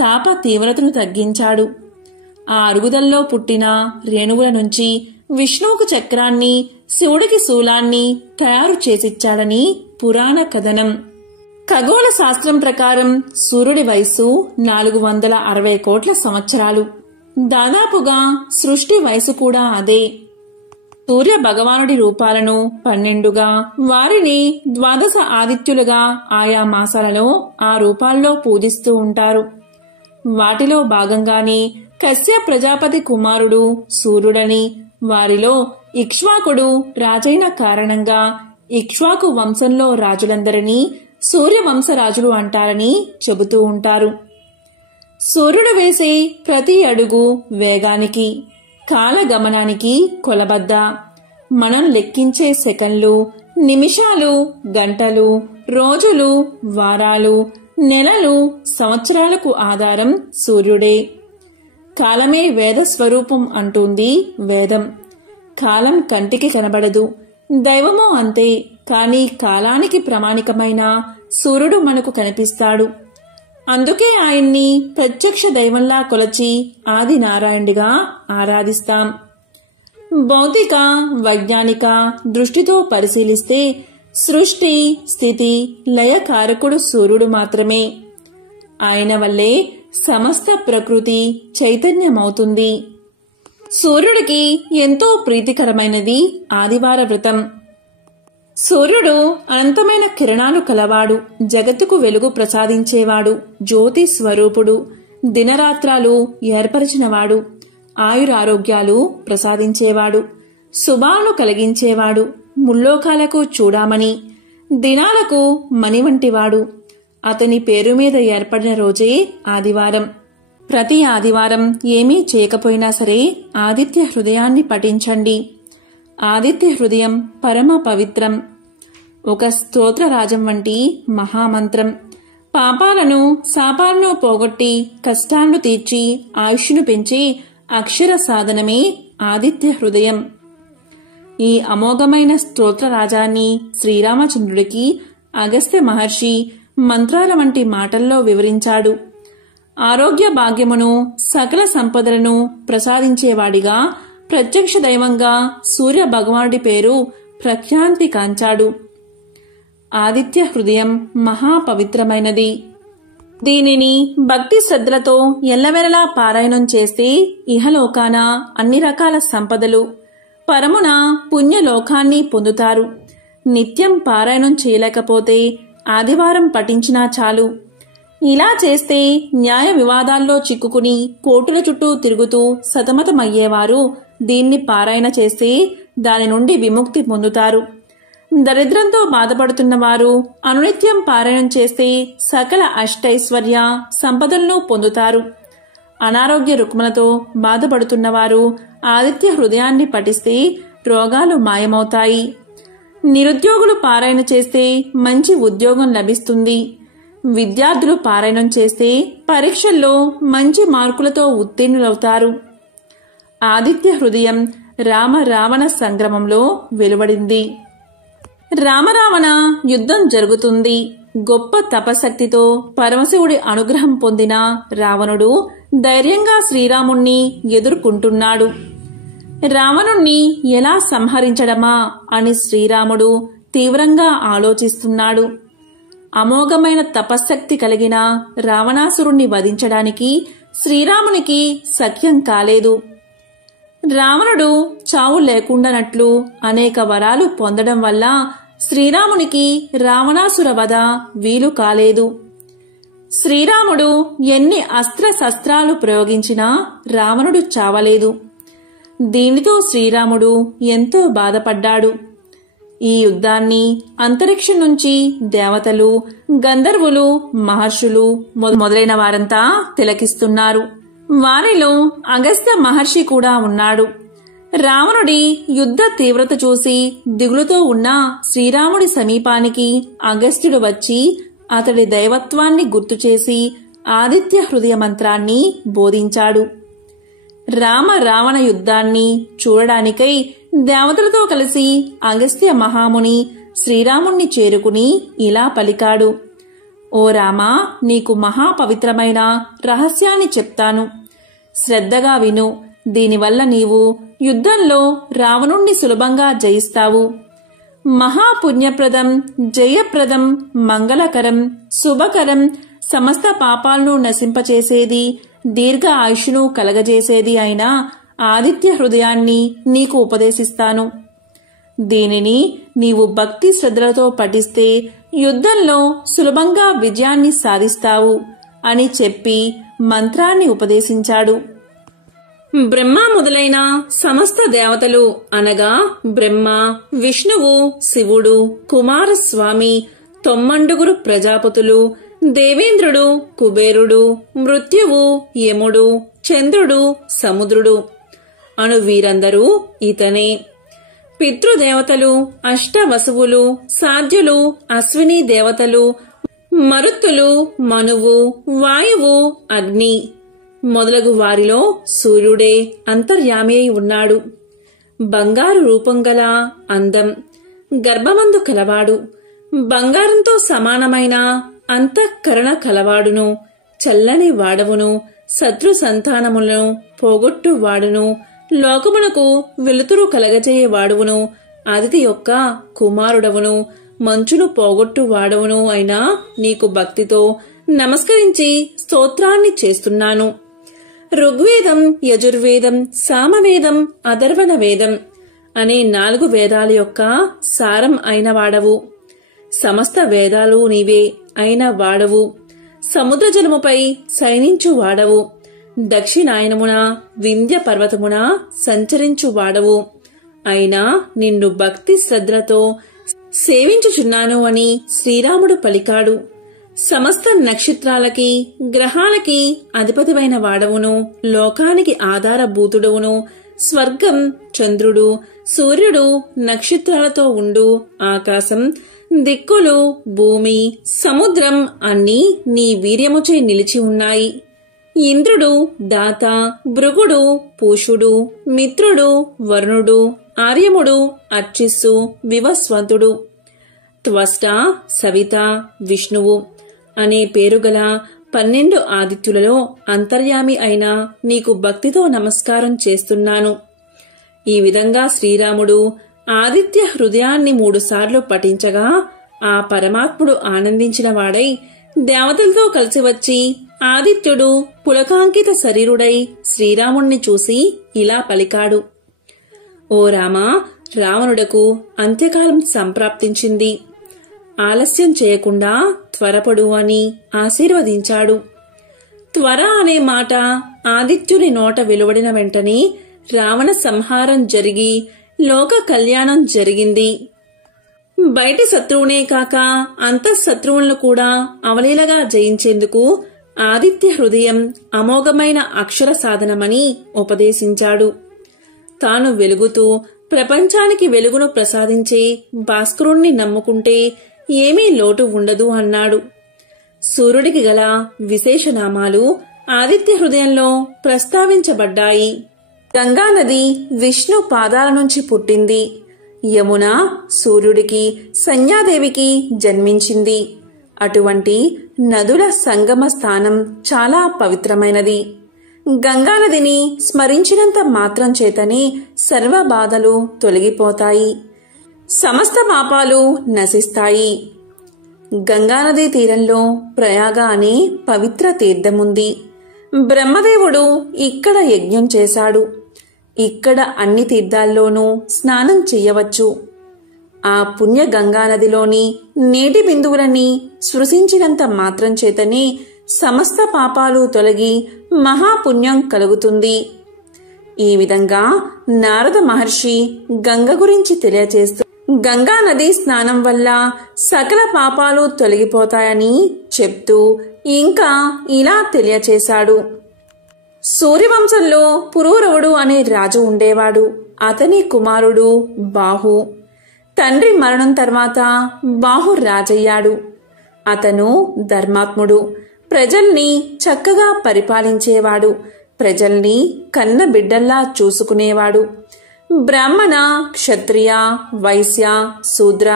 తాప తీవ్రతను తగ్గించాడు. ఆ అరుగుదల్లో పుట్టిన రేణువుల నుంచి విష్ణువుకు చక్రాన్ని, శివుడికి శూలాన్ని తయారు చేసిచ్చాడని పురాణ కథనం. ఖగోళ శాస్త్రం ప్రకారం సూర్యుడి వయస్సు 460 కోట్ల సంవత్సరాలు. దాదాపుగా సృష్టి వయసు కూడా అదే. సూర్య భగవానుడి రూపాలను 12గా, వారిని 12 ఆదిత్యులుగా ఆయా మాసాలలో ఆ రూపాల్లో పూజిస్తూ ఉంటారు. వాటిలో భాగంగానే కశ్య ప్రజాపతి కుమారుడు సూర్యుడని, వారిలో ఇక్ష్వాకుడు రాజైన కారణంగా ఇక్ష్వాకు వంశంలో రాజులందరినీ సూర్యవంశరాజులు అంటారని చెబుతూ ఉంటారు. సూర్యుడు వేసే ప్రతి అడుగు వేగానికి, కాలగమనానికి కొలబద్ద. మనం లెక్కించే సెకన్లు, నిమిషాలు, గంటలు, రోజులు, వారాలు, నెలలు, సంవత్సరాలకు ఆధారం సూర్యుడే. కాలమే వేద స్వరూపం అంటుంది వేదం. కాలం కంటికి కనబడదు, దైవమూ అంతే. కానీ కాలానికి ప్రామాణికమైన సూర్యుడు మనకు కనిపిస్తాడు. అందుకే ఆయన్ని ప్రత్యక్ష దైవంలా కొలచి ఆది నారాయణుడిగా ఆరాధిస్తాం. భౌతిక వైజ్ఞానిక దృష్టితో పరిశీలిస్తే సృష్టి స్థితి లయకారకుడు సూర్యుడు మాత్రమే. ఆయన వల్లే సమస్త ప్రకృతి చైతన్యమవుతుంది. సూర్యుడికి ఎంతో ప్రీతికరమైనది ఆదివార వ్రతం. సూర్యుడు అనంతమైన కిరణాలు కలవాడు, జగత్తుకు వెలుగు ప్రసాదించేవాడు, జ్యోతి స్వరూపుడు, దినరాత్రాలు ఏర్పరిచినవాడు, ఆయురారోగ్యాలు ప్రసాదించేవాడు, శుభాలను కలిగించేవాడు, ముల్లోకాలకు చూడామణి, దినాలకు మణి వంటివాడు. అతని పేరు మీద ఏర్పడిన రోజే ఆదివారం. ప్రతి ఆదివారం ఏమీ చేయకపోయినా సరే ఆదిత్య హృదయాన్ని పఠించండి. ఆదిత్య హృదయం పరమ పవిత్రం. ఒక స్తోత్రరాజం వంటి మహామంత్రం. పాపాలను శాపాలను పోగొట్టి కష్టాలను తీర్చి ఆయుష్ను పెంచి అక్షర సాధనమే ఆదిత్య హృదయం. ఈ అమోఘమైన స్తోత్రరాజాన్ని శ్రీరామచంద్రుడికి అగస్త్య మహర్షి మంత్రాల వంటి మాటల్లో వివరించాడు. ఆరోగ్య భాగ్యమును సకల సంపదలను ప్రసాదించేవాడిగా ప్రత్యక్ష దైవంగా సూర్య భగవానుడి పేరు ప్రఖ్యాతి కాంచాడు. ఆదిత్య హృదయం మహాపవిత్రమైనది. దీనిని భక్తి శ్రద్ధలతో ఎల్లవెల్లలా పారాయణం చేస్తే ఇహలోకాన అన్ని రకాల సంపదలు, పరమున పుణ్యలోకాన్ని పొందుతారు. నిత్యం పారాయణం చేయలేకపోతే ఆదివారం పఠించినా చాలు. ఇలా చేస్తే న్యాయ వివాదాల్లో చిక్కుకుని కోర్టుల చుట్టూ తిరుగుతూ సతమతమయ్యేవారు దీన్ని పారాయణ చేస్తే దాని నుండి విముక్తి పొందుతారు. దరిద్రంతో బాధపడుతున్నవారు అనునిత్యం పారాయణం చేస్తే సకల అష్టైశ్వర్య సంపదలను పొందుతారు. అనారోగ్య రుగ్మలతో బాధపడుతున్నవారు ఆదిత్య హృదయాన్ని పఠిస్తే రోగాలు మాయమవుతాయి. నిరుద్యోగులు పారాయణ చేస్తే మంచి ఉద్యోగం లభిస్తుంది. విద్యార్థులు పారాయణం చేస్తే పరీక్షల్లో మంచి మార్కులతో ఉత్తీర్ణులవుతారు. ఆదిత్య హృదయం రామ రావణ సంగ్రామంలో వెలువడింది. రామరావణ యుద్ధం జరుగుతుంది. గొప్ప తపశక్తితో పరమశివుడి అనుగ్రహం పొందిన రావణుడు ధైర్యంగా శ్రీరాముణ్ణి ఎదుర్కొంటున్నాడు. రావణుణ్ణి ఎలా సంహరించడమా అని శ్రీరాముడు తీవ్రంగా ఆలోచిస్తున్నాడు. అమోఘమైన తపశ్శక్తి కలిగిన రావణాసురుణ్ణి వధించడానికి శ్రీరామునికి సఖ్యం కాలేదు. రావణుడు చావు లేకుండానట్లు అనేక వరాలు పొందడం వల్ల శ్రీరామునికి రావణాసుర వధ వీలు కాలేదు. శ్రీరాముడు ఎన్ని అస్త్రశస్త్రాలు ప్రయోగించినా రావణుడు చావలేదు. దీనితో శ్రీరాముడు ఎంతో బాధపడ్డాడు. ఈ యుద్ధాన్ని అంతరిక్షం నుంచి దేవతలు, గంధర్వులు, మహర్షులు మొదలైన వారంతా తిలకిస్తున్నారు. వారిలో అగస్త్య మహర్షి కూడా ఉన్నాడు. రావణుడి యుద్ధ తీవ్రత చూసి దిగులుతో ఉన్న శ్రీరాముడి సమీపానికి అగస్త్యుడు వచ్చి అతడి దైవత్వాన్ని గుర్తుచేసి ఆదిత్య హృదయ మంత్రాన్ని బోధించాడు. రామ రావణ యుద్ధాన్ని చూడడానికై దేవతలతో కలిసి అగస్త్య మహాముని శ్రీరాముణ్ణి చేరుకుని ఇలా పలికాడు. ఓ రామా, నీకు మహాపవిత్రమైన రహస్యాన్ని చెప్తాను. శ్రద్ధగా విను. దీనివల్ల నీవు యుద్ధంలో రావణుణ్ణి సులభంగా జయిస్తావు. మహాపుణ్యప్రదం, జయప్రదం, మంగళకరం, శుభకరం, సమస్త పాపాలను నశింపచేసేది, దీర్ఘ ఆయుష్ను కలగజేసేది అయిన ఆదిత్య హృదయాన్ని నీకు ఉపదేశిస్తాను. దీనిని నీవు భక్తి శ్రద్ధలతో పఠిస్తే యుద్ధంలో సులభంగా విజయాన్ని సాధిస్తావు అని చెప్పి మంత్రాన్ని ఉపదేశించాడు. బ్రహ్మ మొదలైన సమస్త దేవతలు అనగా బ్రహ్మ, విష్ణువు, శివుడు, కుమారస్వామి, 9 ప్రజాపతులు, దేవేంద్రుడు, కుబేరుడు, మృత్యువు, యముడు, చంద్రుడు, సముద్రుడు అను వీరందరూ ఇతనే. పితృదేవతలు, అష్టవసువులు, సాధ్యులు, అశ్విని దేవతలు, మరుత్తులు, మనువు, వాయువు, అగ్ని మొదలగు వారిలో సూర్యుడే అంతర్యామి అయి ఉన్నాడు. బంగారు రూపం గల అందం, గర్భమందు కలవాడు, బంగారంతో సమానమైన అంతఃకరణ కలవాడును, చల్లని వాడవును, శత్రు సంతానములను పోగొట్టు వాడును, లోకమునకు వెలుతురు కలగజేయవాడువును, అదితి యొక్క కుమారుడవును, మంచును పోగొట్టు వాడవును అయినా నీకు భక్తితో నమస్కరించి స్తోత్రాన్ని చేస్తున్నాను. ఋగ్వేదం, యజుర్వేదం, సామవేదం, అథర్వణ వేదం అనే 4 వేదాల యొక్క సారం అయిన వాడవు. సమస్త వేదాలు నీవే అయిన వాడవు. సముద్ర జలముపై శయనించు వాడవు. దక్షిణాయనమున వింధ్య పర్వతమున సంచరించు వాడవు. అయినా నిన్ను భక్తి శ్రద్ధలతో సేవించుచున్నాను అని శ్రీరాముడు పలికాడు. సమస్త నక్షత్రాలకి, గ్రహాలకి అధిపతివైన వాడవును, లోకానికి ఆధారభూతుడవును, స్వర్గం, చంద్రుడు, సూర్యుడు, నక్షత్రాలతో ఉండు ఆకాశం, దిక్కులు, భూమి, సముద్రం అన్నీ నీ వీర్యముచే నిలిచి ఉన్నాయి. ఇంద్రుడు, దాత, భృగుడు, పూషుడు, మిత్రుడు, వరుణుడు, ఆర్యముడు, అర్చిస్సు, వివస్వంతుడు, త్వష్ట, సవిత, విష్ణువు అనే పేరుగల 12 ఆదిత్యులలో అంతర్యామి అయిన నీకు భక్తితో నమస్కారం చేస్తున్నాను. ఈ విధంగా శ్రీరాముడు ఆదిత్య హృదయాన్ని 3 సార్లు పఠించగా ఆ పరమాత్ముడు ఆనందించిన వాడై దేవతలతో కలిసి వచ్చి ఆదిత్యుడు పులకాంకిత శరీరుడై శ్రీరాముణ్ణి చూసి ఇలా పలికాడు. ఓ రామా, రావణుడకు అంత్యకాలం సంప్రాప్తించింది. ఆలస్యం చేయకుండా త్వరపడు అని ఆశీర్వదించాడు. త్వర అనే మాట ఆదిత్యుని నోట వెలువడిన వెంటనే రావణ సంహారం జరిగి లోక కళ్యాణం జరిగింది. బయటి శత్రువునే కాక అంతఃశత్రువులను కూడా అవలీలగా జయించేందుకు ఆదిత్య హృదయం అమోఘమైన అక్షర సాధనమని ఉపదేశించాడు. తాను వెలుగుతూ ప్రపంచానికి వెలుగును ప్రసాదించే భాస్కరుణ్ణి నమ్ముకుంటే ఏమీ లోటు ఉండదు అన్నాడు. సూర్యుడికి గల విశేషనామాలు ఆదిత్య హృదయంలో ప్రస్తావించబడ్డాయి. గంగానది విష్ణు పాదాల నుంచి పుట్టింది. యమున సూర్యుడికి, సంధ్యాదేవికి జన్మించింది. అటువంటి నదుల సంగమ స్థానం చాలా పవిత్రమైనది. గంగానదిని స్మరించినంత మాత్రం చేతనే సర్వ బాధలు తొలగిపోతాయి, సమస్త పాపాలు నశిస్తాయి. గంగానదీ తీరంలో ప్రయాగ అనే పవిత్ర తీర్థముంది. బ్రహ్మదేవుడు ఇక్కడ యజ్ఞం చేశాడు. ఇక్కడ అన్ని తీర్థాల్లోనూ స్నానం చెయ్యవచ్చు. ఆ పుణ్య గంగానదిలోని నీటి బిందువులని స్పృశించినంత మాత్రం చేతనే సమస్త పాపాలు తొలగి మహాపుణ్యం కలుగుతుంది. ఈ విధంగా నారద మహర్షి గంగ గురించి తెలియచేస్తూ, గంగా నది స్నానం వల్ల సకల పాపాలు తొలగిపోతాయని చెప్తూ ఇంకా ఇలా తెలియచేశాడు. సూర్యవంశంలో పురూరవుడు అనే రాజు ఉండేవాడు. అతని కుమారుడు బాహు. తండ్రి మరణం తర్వాత బాహు రాజయ్యాడు. అతను ధర్మాత్ముడు. ప్రజల్ని చక్కగా పరిపాలించేవాడు. ప్రజల్ని కన్న బిడ్డల్లా చూసుకునేవాడు. బ్రాహ్మణ, క్షత్రియ, వైశ్య, శూద్ర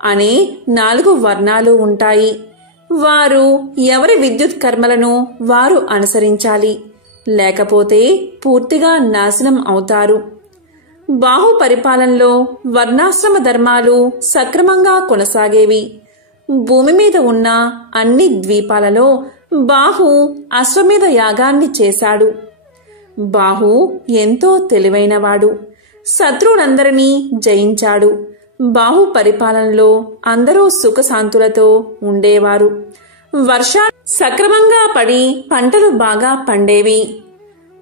అనే 4 వర్ణాలు ఉంటాయి. వారు ఎవరి విద్యుత్ కర్మలను వారు అనుసరించాలి, లేకపోతే పూర్తిగా నాశనం అవుతారు. బాహు పరిపాలనలో వర్ణాశ్రమ ధర్మాలు సక్రమంగా కొనసాగేవి. భూమి మీద ఉన్న అన్ని ద్వీపాలలో బాహు అశ్వమేధ యాగాన్ని చేశాడు. బాహు ఎంతో తెలివైనవాడు. శత్రువులందరినీ జయించాడు. బాహు పరిపాలనలో అందరూ సుఖశాంతులతో ఉండేవారు. వర్షాలు సక్రమంగా పడి పంటలు బాగా పండేవి.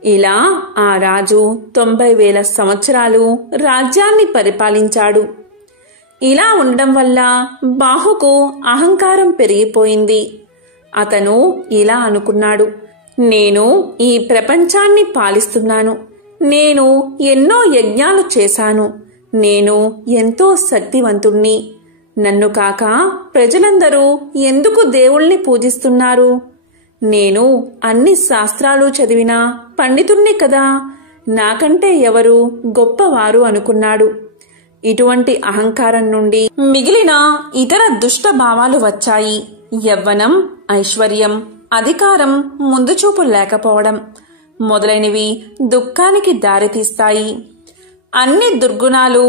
ఇలా ఆ రాజు 90,000 సంవత్సరాలు రాజ్యాన్ని పరిపాలించాడు. ఇలా ఉండడం వల్ల బాహుకు అహంకారం పెరిగిపోయింది. అతను ఇలా అనుకున్నాడు, నేను ఈ ప్రపంచాన్ని పాలిస్తున్నాను. నేను ఎన్నో యజ్ఞాలు చేశాను. నేను ఎంతో శక్తివంతుణ్ణి. నన్ను కాక ప్రజలందరూ ఎందుకు దేవుణ్ణి పూజిస్తున్నారు? నేను అన్ని శాస్త్రాలు చదివిన పండితుణ్ణి కదా, నాకంటే ఎవరు గొప్పవారు అనుకున్నాడు. ఇటువంటి అహంకారం నుండి మిగిలిన ఇతర దుష్ట భావాలు వచ్చాయి. యవ్వనం, ఐశ్వర్యం, అధికారం, ముందుచూపు లేకపోవడం మొదలైనవి దుఃఖానికి దారితీస్తాయి. అన్ని దుర్గుణాలు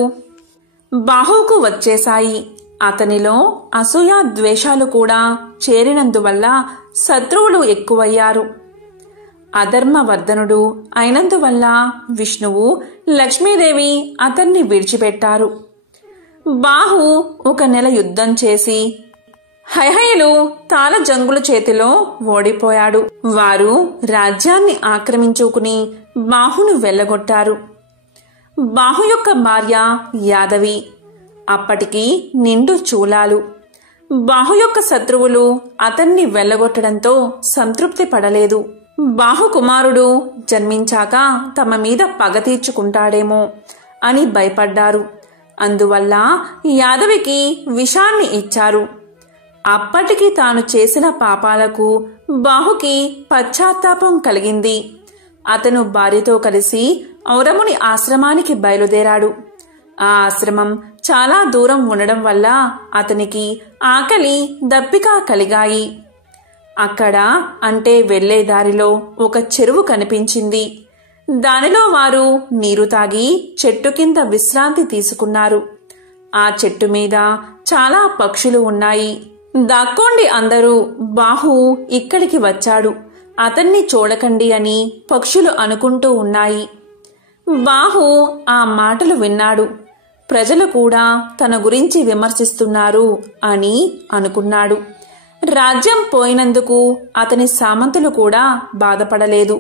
బాహుకు వచ్చేశాయి. అతనిలో అసూయ, ద్వేషాలు కూడా చేరినందువల్ల శత్రువులు ఎక్కువయ్యారు. అధర్మవర్ధనుడు అయినందువల్ల విష్ణువు, లక్ష్మీదేవి అతన్ని విడిచిపెట్టారు. బాహు 1 నెల యుద్ధం చేసి హైహయులు తాళజంగుల చేతిలో ఓడిపోయాడు. వారు రాజ్యాన్ని ఆక్రమించుకుని బాహును వెళ్లగొట్టారు. బాహు యొక్క భార్య యాదవి. అప్పటికి నిండు చూలాలు. బాహు యొక్క శత్రువులు అతన్ని వెళ్లగొట్టడంతో సంతృప్తి పడలేదు. బాహు కుమారుడు జన్మించాక తమ మీద పగ తీర్చుకుంటాడేమో అని భయపడ్డారు. అందువల్ల యాదవికి విషాన్ని ఇచ్చారు. అప్పటికి తాను చేసిన పాపాలకు బాహుకి పశ్చాత్తాపం కలిగింది. అతను భార్యతో కలిసి ఔరముని ఆశ్రమానికి బయలుదేరాడు. ఆ ఆశ్రమం చాలా దూరం ఉండడం వల్ల అతనికి ఆకలి, దప్పిక కలిగాయి. అక్కడ అంటే వెళ్లే దారిలో ఒక చెరువు కనిపించింది. దానిలో వారు నీరు తాగి చెట్టు కింద విశ్రాంతి తీసుకున్నారు. ఆ చెట్టు మీద చాలా పక్షులు ఉన్నాయి. దాక్కోండి అందరూ, బాహు ఇక్కడికి వచ్చాడు, అతన్ని చూడకండి అని పక్షులు అనుకుంటూ ఉన్నాయి. బాహు ఆ మాటలు విన్నాడు. ప్రజలు కూడా తన గురించి విమర్శిస్తున్నారు అని అనుకున్నాడు. రాజ్యం పోయినందుకు అతని సామంతులు కూడా బాధపడలేదు.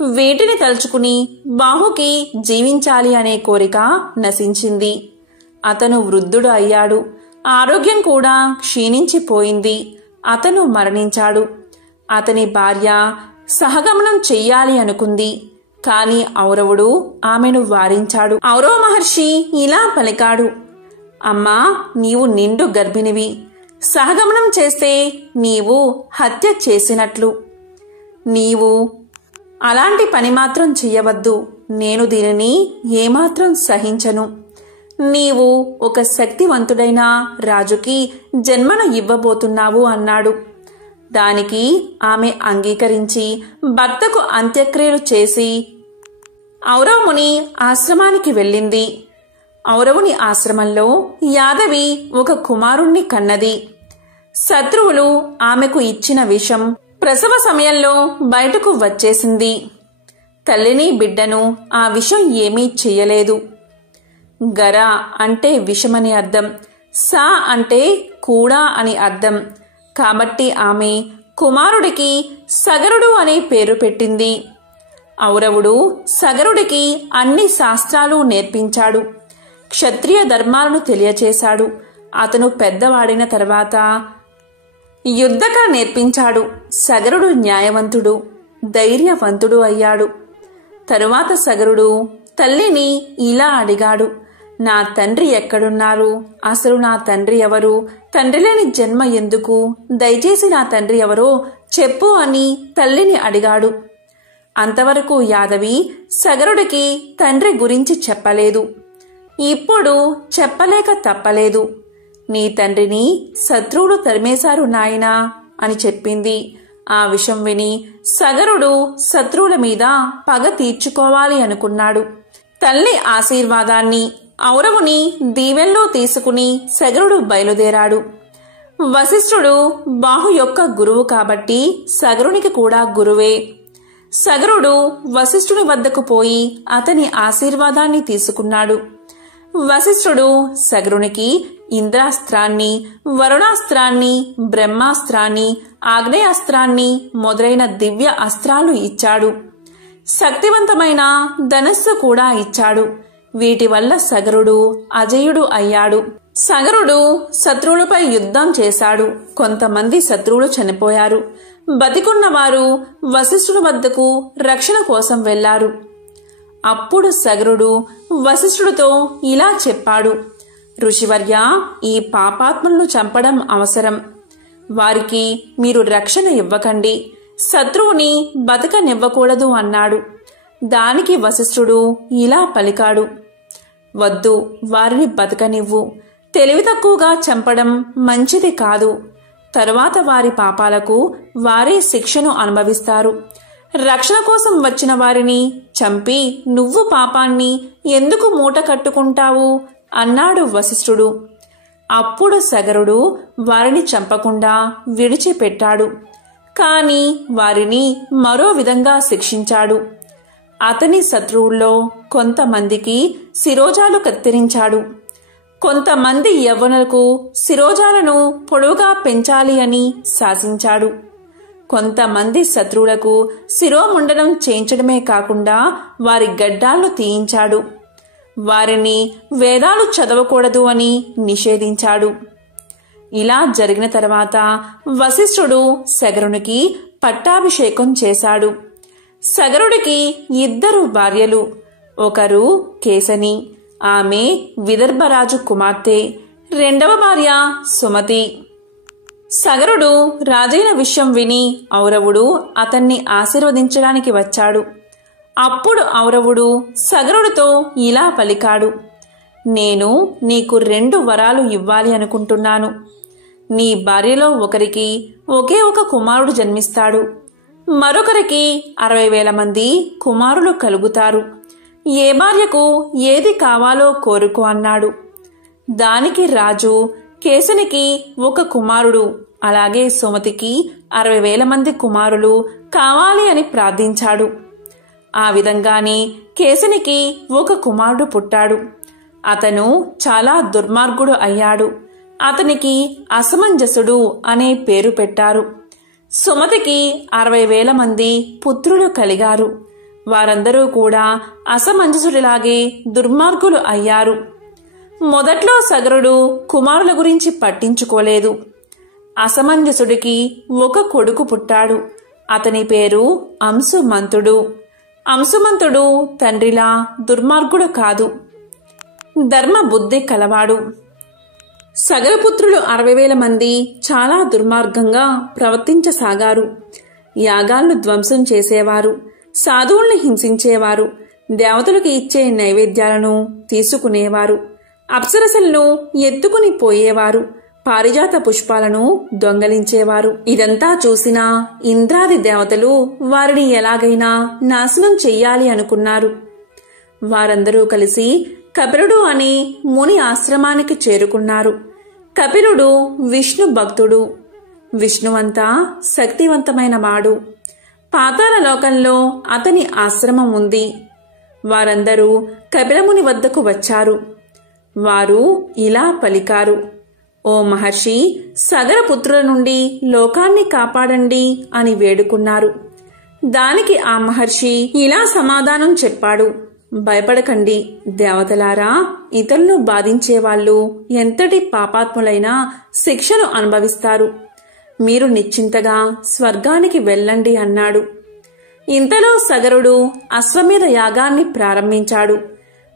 వీటిని తలుచుకుని బాహుకి జీవించాలి అనే కోరిక నశించింది. అతను వృద్ధుడు అయ్యాడు. ఆరోగ్యం కూడా క్షీణించిపోయింది. అతను మరణించాడు. అతని భార్య సహగమనం చెయ్యాలి అనుకుంది. కాని ఔరవుడు ఆమెను వారించాడు. ఔరవ మహర్షి ఇలా పలికాడు, అమ్మా, నీవు నిండు గర్భిణివి. సహగమనం చేస్తే నీవు హత్య చేసినట్లు. నీవు అలాంటి పని మాత్రం చెయ్యవద్దు. నేను దీనిని ఏమాత్రం సహించను. నీవు ఒక శక్తివంతుడైన రాజుకి జన్మను ఇవ్వబోతున్నావు అన్నాడు. దానికి ఆమె అంగీకరించి భర్తకు అంత్యక్రియలు చేసి ఔరవముని ఆశ్రమానికి వెళ్ళింది. ఔరవుని ఆశ్రమంలో యాదవి ఒక కుమారుణ్ణి కన్నది. శత్రువులు ఆమెకు ఇచ్చిన విషం ప్రసవ సమయంలో బయటకు వచ్చేసింది. తల్లిని బిడ్డను ఆ విషం ఏమీ చెయ్యలేదు. గర అంటే విషమని అర్థం, సా అంటే కూడా అని అర్థం. కాబట్టి ఆమె కుమారుడికి సగరుడు అనే పేరు పెట్టింది. ఔరవుడు సగరుడికి అన్ని శాస్త్రాలు నేర్పించాడు. క్షత్రియ ధర్మాలను తెలియచేశాడు. అతను పెద్దవాడిన తర్వాత యుద్ధకళ నేర్పించాడు. సగరుడు న్యాయవంతుడు, ధైర్యవంతుడు అయ్యాడు. తరువాత సగరుడు తల్లిని ఇలా అడిగాడు, నా తండ్రి ఎక్కడున్నారు? అసలు నా తండ్రి ఎవరు? తండ్రి లేని జన్మ ఎందుకు? దయచేసి నా తండ్రి ఎవరో చెప్పు అని తల్లిని అడిగాడు. అంతవరకు యాదవి సగరుడికి తండ్రి గురించి చెప్పలేదు. ఇప్పుడు చెప్పలేక తప్పలేదు. నీ తండ్రిని శత్రువులు తరిమేశారు నాయనా అని చెప్పింది. ఆ విషయం విని సగరుడు శత్రువుల మీద పగ తీర్చుకోవాలి అనుకున్నాడు. తల్లి ఆశీర్వాదాన్ని, ఔరవుని దీవెల్లో తీసుకుని సగరుడు బయలుదేరాడు. వశిష్ఠుడు బాహు యొక్క గురువు కాబట్టి సగరునికి కూడా గురువే. సగరుడు వశిష్ఠుని వద్దకు పోయి అతని ఆశీర్వాదాన్ని తీసుకున్నాడు. వశిష్ఠుడు సగరునికి ఇంద్రాస్త్రాన్ని, వరుణాస్త్రాన్ని, బ్రహ్మాస్త్రాన్ని, ఆగ్నేయాస్త్రాన్ని మొదలైన దివ్య అస్త్రాలు ఇచ్చాడు. శక్తివంతమైన ధనస్సు కూడా ఇచ్చాడు. వీటి వల్ల సగరుడు అజయుడు అయ్యాడు. సగరుడు శత్రువులపై యుద్ధం చేశాడు. కొంతమంది శత్రువులు చనిపోయారు. బతికున్నవారు వశిష్ఠుని వద్దకు రక్షణ కోసం వెళ్లారు. అప్పుడు సగరుడు వశిష్ఠుడితో ఇలా చెప్పాడు, ఋషివర్య, ఈ పాపాత్ములను చంపడం అవసరం. వారికి మీరు రక్షణ ఇవ్వకండి, శత్రువుని బతకనివ్వకూడదు అన్నాడు. దానికి వశిష్ఠుడు ఇలా పలికాడు, వద్దు, వారిని బతకనివ్వు. తెలివి తక్కువగా చంపడం మంచిది కాదు. తరువాత వారి పాపాలకు వారే శిక్షను అనుభవిస్తారు. రక్షణ కోసం వచ్చిన వారిని చంపి నువ్వు పాపాన్ని ఎందుకు మూట కట్టుకుంటావు అన్నాడు వశిష్ఠుడు. అప్పుడు సగరుడు వారిని చంపకుండా విడిచిపెట్టాడు. కాని వారిని మరో విధంగా శిక్షించాడు. అతని శత్రువుల్లో కొంతమందికి శిరోజాలు కత్తిరించాడు. కొంతమంది యవ్వనులకు శిరోజాలను పొడవుగా పెంచాలి అని శాసించాడు. కొంతమంది శత్రువులకు శిరోముండనం చేయించడమే కాకుండా వారి గడ్డాలను తీయించాడు. వారిని వేదాలు చదవకూడదు అని నిషేధించాడు. ఇలా జరిగిన తర్వాత వశిష్ఠుడు సగరునికి పట్టాభిషేకం చేశాడు. సగరుడికి 2 భార్యలు. ఒకరు కేసని, ఆమె విదర్భరాజు కుమార్తె. 2వ భార్య సుమతి. సగరుడు రాజైన విషయం విని ఔరవుడు అతన్ని ఆశీర్వదించడానికి వచ్చాడు. అప్పుడు ఔరవుడు సగరుడితో ఇలా పలికాడు, నేను నీకు 2 వరాలు ఇవ్వాలి అనుకుంటున్నాను. నీ భార్యలో ఒకరికి ఒకే ఒక కుమారుడు జన్మిస్తాడు. మరొకరికి 60,000 మంది కుమారులు కలుగుతారు. ఏ భార్యకు ఏది కావాలో కోరుకో అన్నాడు. దానికి రాజు కేసనికి ఒక కుమారుడు, అలాగే సుమతికి 60,000 మంది కుమారులు కావాలి అని ప్రార్థించాడు. ఆ విధంగానే కేసనికి ఒక కుమారుడు పుట్టాడు. అతను చాలా దుర్మార్గుడు అయ్యాడు. అతనికి అసమంజసుడు అనే పేరు పెట్టారు. సుమతికి 60,000 మంది పుత్రులు కలిగారు. వారందరూ కూడా అసమంజసుడిలాగే దుర్మార్గులు అయ్యారు. మొదట్లో సగరుడు కుమారుల గురించి పట్టించుకోలేదు. అసమంజసుడికి ఒక కొడుకు పుట్టాడు. అతని పేరు అంశుమంతుడు. అంశుమంతుడు తండ్రిలా దుర్మార్గుడు కాదు, ధర్మబుద్ధి కలవాడు. సగరపుత్రులు 60,000 మంది చాలా దుర్మార్గంగా ప్రవర్తించసాగారు. యాగాలను ధ్వంసం చేసేవారు, సాధువుల్ని హింసించేవారు, దేవతలకు ఇచ్చే నైవేద్యాలను తీసుకునేవారు, అప్సరసలను ఎత్తుకుని పోయేవారు, పారిజాత పుష్పాలను దొంగలించేవారు. ఇదంతా చూసిన ఇంద్రాది దేవతలు వారిని ఎలాగైనా నాశనం చెయ్యాలి అనుకున్నారు. వారందరూ కలిసి కపిలుడు అనే ముని ఆశ్రమానికి చేరుకున్నారు. కపిలుడు విష్ణు భక్తుడు. విష్ణువంతా శక్తివంతమైన వాడు. పాతాళ లోకంలో అతని ఆశ్రమం ఉంది. వారందరూ కపిలముని వద్దకు వచ్చారు. వారు ఇలా పలికారు, ఓ మహర్షి, సగరపుత్రుల నుండి లోకాన్ని కాపాడండి అని వేడుకున్నారు. దానికి ఆ మహర్షి ఇలా సమాధానం చెప్పాడు, భయపడకండి దేవతలారా, ఇతరులను బాధించేవాళ్ళు ఎంతటి పాపాత్ములైనా శిక్షను అనుభవిస్తారు. మీరు నిశ్చింతగా స్వర్గానికి వెళ్ళండి అన్నాడు. ఇంతలో సగరుడు అశ్వమేధ యాగాన్ని ప్రారంభించాడు.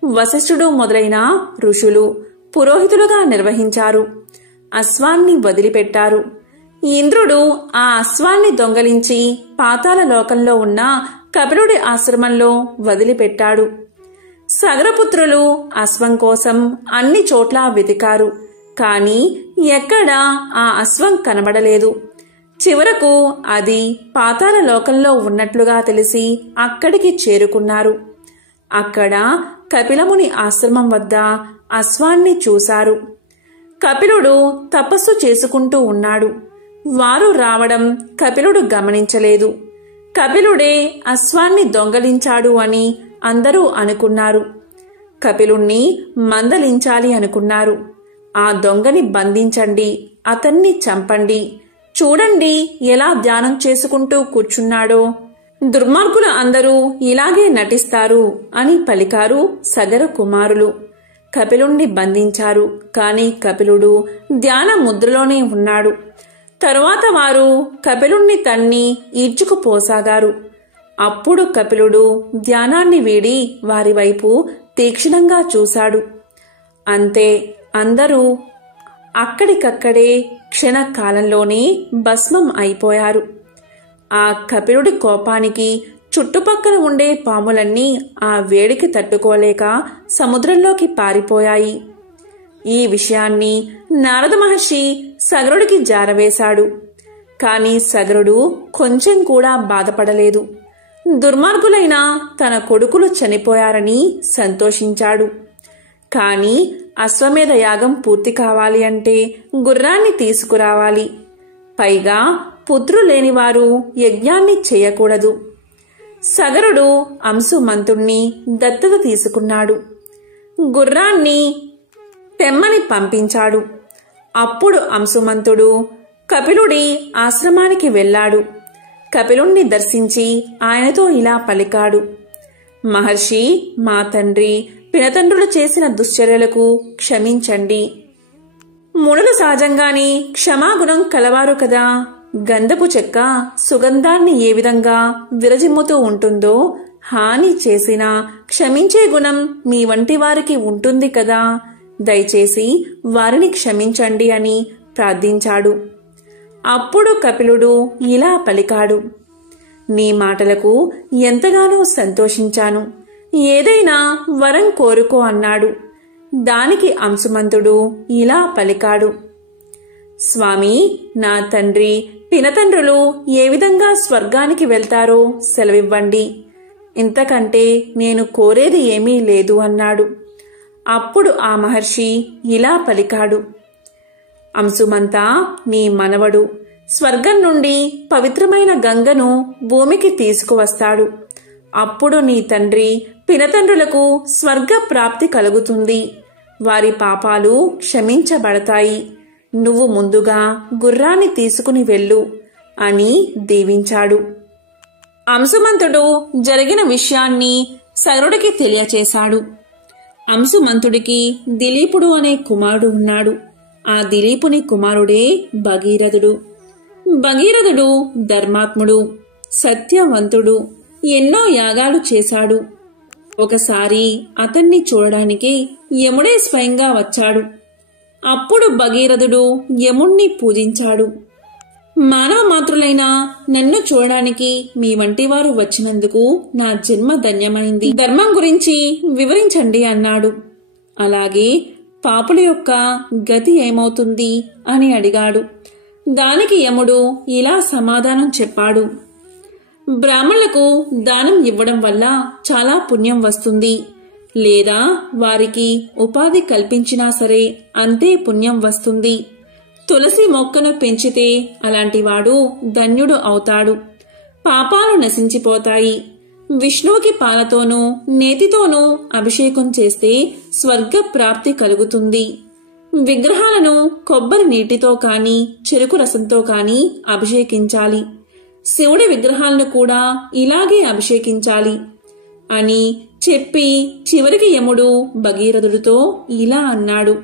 వశిష్ఠుడు మొదలైన ఋషులు పురోహితులుగా నిర్వహించారు. అశ్వాన్ని వదిలిపెట్టారు. ఇంద్రుడు ఆ అశ్వాన్ని దొంగలించి పాతాళ లోకంలో ఉన్న కపిలుడి ఆశ్రమంలో వదిలిపెట్టాడు. సగరపుత్రులు అశ్వం కోసం అన్ని చోట్ల వెతికారు. కాని ఎక్కడా ఆ అశ్వం కనబడలేదు. చివరకు అది పాతాళ లోకంలో ఉన్నట్లుగా తెలిసి అక్కడికి చేరుకున్నారు. అక్కడ కపిలముని ఆశ్రమం వద్ద అశ్వాన్ని చూశారు. కపిలుడు తపస్సు చేసుకుంటూ ఉన్నాడు. వారు రావడం కపిలుడు గమనించలేదు. కపిలుడే అశ్వాన్ని దొంగలించాడు అని అందరూ అనుకున్నారు. కపిలుణ్ణి మందలించాలి అనుకున్నారు. ఆ దొంగని బంధించండి, అతన్ని చంపండి, చూడండి ఎలా ధ్యానం చేసుకుంటూ కూర్చున్నాడో. దుర్మార్గుల అందరూ ఇలాగే నటిస్తారు అని పలికారు సగర కుమారులు. కపిలుణ్ణి బంధించారు. కాని కపిలుడు ధ్యాన ముద్రలోనే ఉన్నాడు. తరువాత వారు కపిలుణ్ణి తన్ని ఈడ్చుకుపోసాగారు. అప్పుడు కపిలుడు ధ్యానాన్ని వీడి వారి వైపు తీక్షణంగా చూశాడు. అంతే, అందరూ అక్కడికక్కడే క్షణకాలంలోనే భస్మం అయిపోయారు. ఆ కపిలుడి కోపానికి చుట్టుపక్కల ఉండే పాములన్నీ ఆ వేడికి తట్టుకోలేక సముద్రంలోకి పారిపోయాయి. ఈ విషయాన్ని నారద మహర్షి సగరుడికి జారవేశాడు. కాని సగరుడు కొంచెం కూడా బాధపడలేదు. దుర్మార్గులైన తన కొడుకులు చనిపోయారని సంతోషించాడు. కాని అశ్వమేధ యాగం పూర్తి కావాలి అంటే గుర్రాన్ని తీసుకురావాలి. పైగా పుత్రులేనివారు యజ్ఞాన్ని చేయకూడదు. సగరుడు అంశుమంతుణ్ణి దత్తత తీసుకున్నాడు. గుర్రాన్ని తెమ్మని పంపించాడు. అప్పుడు అంశుమంతుడు కపిలుడి ఆశ్రమానికి వెళ్ళాడు. కపిలుణ్ణి దర్శించి ఆయనతో ఇలా పలికాడు. మహర్షి, మా తండ్రి పినతండ్రులు చేసిన దుశ్చర్యలకు క్షమించండి. మునులు సహజంగానే క్షమాగుణం కలవారు కదా. గంధపు చెక్క సుగంధాన్ని ఏ విధంగా విరజిమ్ముతూ ఉంటుందో, హాని చేసినా క్షమించే గుణం మీ వంటి వారికి ఉంటుంది కదా. దయచేసి వారిని క్షమించండి అని ప్రార్థించాడు. అప్పుడు కపిలుడు ఇలా పలికాడు. నీ మాటలకు ఎంతగానో సంతోషించాను. ఏదైనా వరం కోరుకో అన్నాడు. దానికి అంశుమంతుడు ఇలా పలికాడు. స్వామి, నా తండ్రి పినతండ్రులు ఏ విధంగా స్వర్గానికి వెళ్తారో సెలవివ్వండి. ఇంతకంటే నేను కోరేది ఏమీ లేదు అన్నాడు. అప్పుడు ఆ మహర్షి ఇలా పలికాడు. అంశుమంతా, నీ మనవడు స్వర్గం నుండి పవిత్రమైన గంగను భూమికి తీసుకువస్తాడు. అప్పుడు నీ తండ్రి పినతండ్రులకు స్వర్గ ప్రాప్తి కలుగుతుంది. వారి పాపాలు క్షమించబడతాయి. నువ్వు ముందుగా గుర్రాన్ని తీసుకుని వెళ్ళు అని దీవించాడు. అంశుమంతుడు జరిగిన విషయాన్ని సగరుడికి తెలియచేశాడు. అంశుమంతుడికి దిలీపుడు అనే కుమారుడు ఉన్నాడు. ఆ దిలీపుని కుమారుడే భగీరథుడు. భగీరథుడు ధర్మాత్ముడు, సత్యవంతుడు, ఎన్నో యాగాలు చేశాడు. ఒకసారి అతన్ని చూడడానికి యముడే స్వయంగా వచ్చాడు. అప్పుడు భగీరథుడు యముణ్ణి పూజించాడు. మానవ మాతృలైన నన్ను చూడడానికి మీ వంటి వారు వచ్చినందుకు నా జన్మ ధన్యమైంది. ధర్మం గురించి వివరించండి అన్నాడు. అలాగే పాపుల యొక్క గతి ఏమవుతుంది అని అడిగాడు. దానికి యముడు ఇలా సమాధానం చెప్పాడు. బ్రాహ్మణులకు దానం ఇవ్వడం వల్ల చాలా పుణ్యం వస్తుంది. లేదా వారికి ఉపాధి కల్పించినా సరే అంతే పుణ్యం వస్తుంది. తులసి మొక్కను పెంచితే అలాంటివాడు ధన్యుడు అవుతాడు. పాపాలు నశించిపోతాయి. విష్ణువుకి పాలతోనూ నేతితోనూ అభిషేకం చేస్తే స్వర్గ ప్రాప్తి కలుగుతుంది. విగ్రహాలను కొబ్బరి నీటితో కాని చెరుకు రసంతో కాని అభిషేకించాలి. శివుడి విగ్రహాలను కూడా ఇలాగే అభిషేకించాలి అని చెప్పి చివరికి యముడు భగీరథుడితో ఇలా అన్నాడు: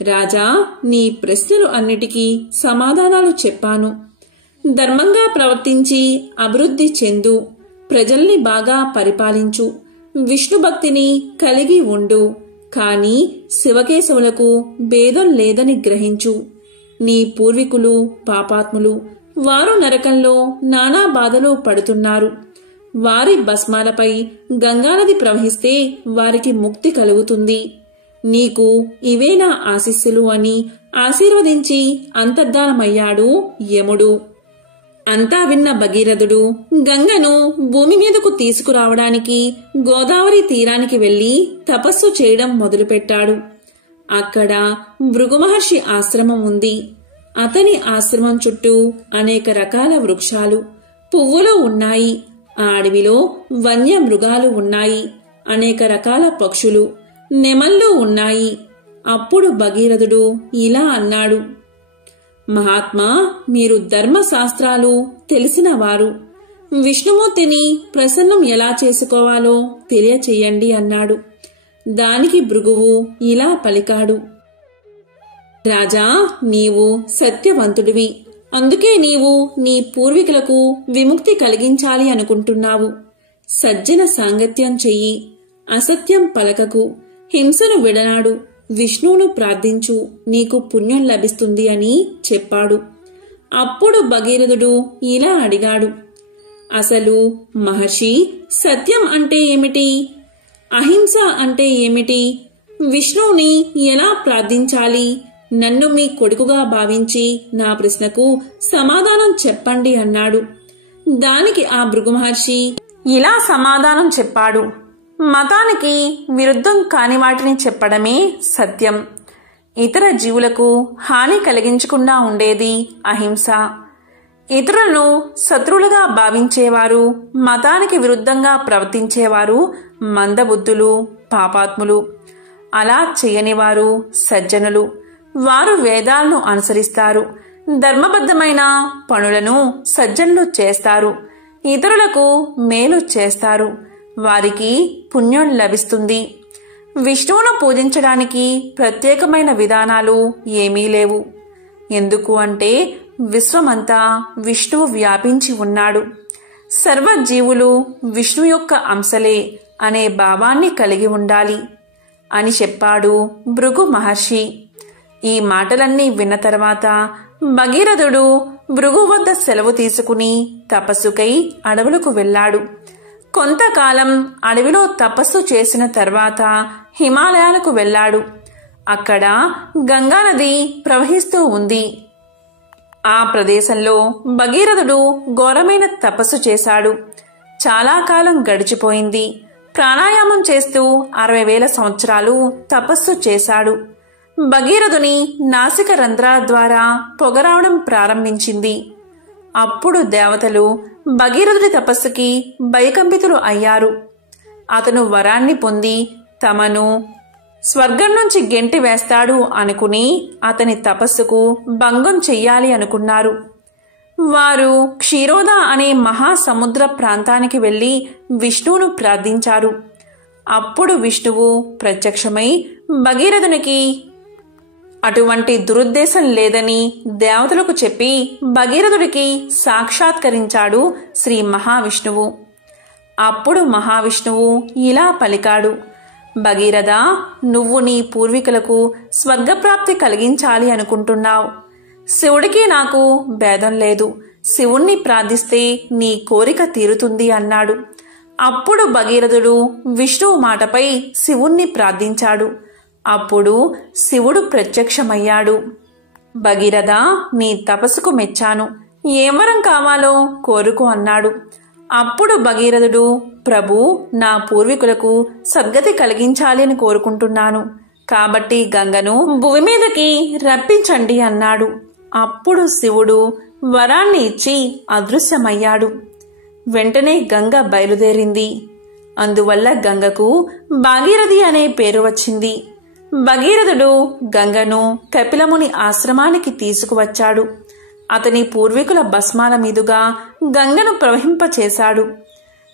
రాజా, నీ ప్రశ్నలు అన్నిటికీ సమాధానాలు చెప్పాను. ధర్మంగా ప్రవర్తించి అభివృద్ధి చెందు, ప్రజల్ని బాగా పరిపాలించు, విష్ణు భక్తిని కలిగి ఉండు. కాని శివకేశవులకు భేదం లేదని గ్రహించు. నీ పూర్వీకులు పాపాత్ములు, వారు నరకంలో నానా బాధలు పడుతున్నారు. వారి భస్మాలపై గంగానది ప్రవహిస్తే వారికి ముక్తి కలుగుతుంది. నీకు ఇవే నా ఆశీస్సులు అని ఆశీర్వదించి అంతర్ధానమయ్యాడు యముడు. అంతా విన్న భగీరథుడు గంగను భూమి మీదకు తీసుకురావడానికి గోదావరి తీరానికి వెళ్లి తపస్సు చేయడం మొదలుపెట్టాడు. అక్కడ భృగు మహర్షి ఆశ్రమం ఉంది. అతని ఆశ్రమం చుట్టూ అనేక రకాల వృక్షాలు, పువ్వులు ఉన్నాయి. ఆ అడవిలో వన్య మృగాలు ఉన్నాయి. అనేక రకాల పక్షులు, నెమళ్ళు ఉన్నాయి. అప్పుడు భగీరథుడు ఇలా అన్నాడు: మహాత్మా, మీరు ధర్మశాస్త్రాలు తెలిసినవారు. విష్ణుమూర్తిని ప్రసన్నం ఎలా చేసుకోవాలో తెలియచేయండి అన్నాడు. దానికి భృగువు ఇలా పలికాడు: రాజా, నీవు సత్యవంతుడివి. అందుకే నీవు నీ పూర్వీకులకు విముక్తి కలిగించాలి అనుకుంటున్నావు. సజ్జన సాంగత్యం చెయ్యి, అసత్యం పలకకు, హింసను విడనాడు, విష్ణువును ప్రార్థించు, నీకు పుణ్యం లభిస్తుంది అని చెప్పాడు. అప్పుడు భగీరథుడు ఇలా అడిగాడు: అసలు మహర్షి, సత్యం అంటే ఏమిటి? అహింస అంటే ఏమిటి? విష్ణువుని ఎలా ప్రార్థించాలి? నన్ను మీ కొడుకుగా భావించి నా ప్రశ్నకు సమాధానం చెప్పండి అన్నాడు. దానికి ఆ భృగు మహర్షి ఇలా సమాధానం చెప్పాడు: మతానికి విరుద్ధం కాని వాటిని చెప్పడమే సత్యం. ఇతర జీవులకు హాని కలిగించకుండా ఉండేది అహింస. ఇతరులను శత్రువులుగా భావించేవారు, మతానికి విరుద్ధంగా ప్రవర్తించేవారు మందబుద్ధులు, పాపాత్ములు. అలా చేయనివారు సజ్జనులు. వారు వేదాలను అనుసరిస్తారు. ధర్మబద్ధమైన పనులను సజ్జనులు చేస్తారు. ఇతరులకు మేలు చేస్తారు. వారికి పుణ్యం లభిస్తుంది. విష్ణువును పూజించడానికి ప్రత్యేకమైన విధానాలు ఏమీ లేవు. ఎందుకు అంటే విశ్వమంతా విష్ణువు వ్యాపించి ఉన్నాడు. సర్వజీవులు విష్ణు యొక్క అంశలే అనే భావాన్ని కలిగి ఉండాలి అని చెప్పాడు భృగు మహర్షి. ఈ మాటలన్నీ విన్న తర్వాత భగీరథుడు భృగు వద్ద సెలవు తీసుకుని తపస్సుకై అడవులకు వెళ్ళాడు. కొంతకాలం అడవిలో తపస్సు చేసిన తర్వాత హిమాలయాలకు వెళ్ళాడు. అక్కడ గంగానది ప్రవహిస్తూ ఉంది. ఆ ప్రదేశంలో భగీరథుడు ఘోరమైన తపస్సు చేశాడు. చాలా కాలం గడిచిపోయింది. ప్రాణాయామం చేస్తూ 60,000 సంవత్సరాలు తపస్సు చేశాడు. భగీరథుని నాసిక రంధ్రాల ద్వారా పొగరావడం ప్రారంభించింది. అప్పుడు దేవతలు భగీరథుడి తపస్సుకి భయకంపితులు అయ్యారు. అతను వరాన్ని పొంది తమను స్వర్గం నుంచి గెంటి వేస్తాడు అనుకుని అతని తపస్సుకు భంగం చెయ్యాలి అనుకున్నారు. వారు క్షీరోద అనే మహాసముద్ర ప్రాంతానికి వెళ్లి విష్ణువును ప్రార్థించారు. అప్పుడు విష్ణువు ప్రత్యక్షమై భగీరథునికి అటువంటి దురుద్దేశం లేదని దేవతలకు చెప్పి భగీరథుడికి సాక్షాత్కరించాడు శ్రీ మహావిష్ణువు. అప్పుడు మహావిష్ణువు ఇలా పలికాడు: భగీరథ, నువ్వు నీ పూర్వీకులకు స్వర్గప్రాప్తి కలిగించాలి అనుకుంటున్నావు. శివుడికి నాకు భేదం లేదు. శివుణ్ణి ప్రార్థిస్తే నీ కోరిక తీరుతుంది అన్నాడు. అప్పుడు భగీరథుడు విష్ణువు మాటపై శివుణ్ణి ప్రార్థించాడు. అప్పుడు శివుడు ప్రత్యక్షమయ్యాడు. భగీరథ, నీ తపస్సుకు మెచ్చాను. ఏం వరం కావాలో కోరుకో అన్నాడు. అప్పుడు భగీరథుడు, ప్రభు, నా పూర్వీకులకు సద్గతి కలిగించాలి అని కోరుకుంటున్నాను. కాబట్టి గంగను భూమి మీదకి రప్పించండి అన్నాడు. అప్పుడు శివుడు వరాన్ని ఇచ్చి అదృశ్యమయ్యాడు. వెంటనే గంగ బయలుదేరింది. అందువల్ల గంగకు భాగీరథి అనే పేరు వచ్చింది. భగీరథుడు గంగను కపిలముని ఆశ్రమానికి తీసుకువచ్చాడు. అతని పూర్వీకుల భస్మాల మీదుగా గంగను ప్రవహింపచేశాడు.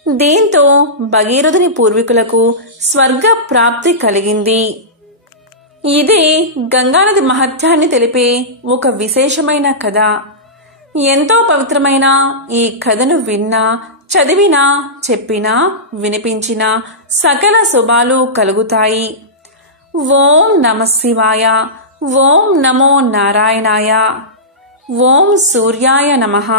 దీంతో భగీరథుని పూర్వీకులకు స్వర్గ ప్రాప్తి కలిగింది. ఇదే గంగానది మహత్యాన్ని తెలిపే ఒక విశేషమైన కథ. ఎంతో పవిత్రమైన ఈ కథను విన్నా, చదివినా, చెప్పినా, వినిపించినా సకల శుభాలు కలుగుతాయి. ఓం నమః శివాయ. ఓం నమో నారాయణాయ. ఓం సూర్యాయ నమః.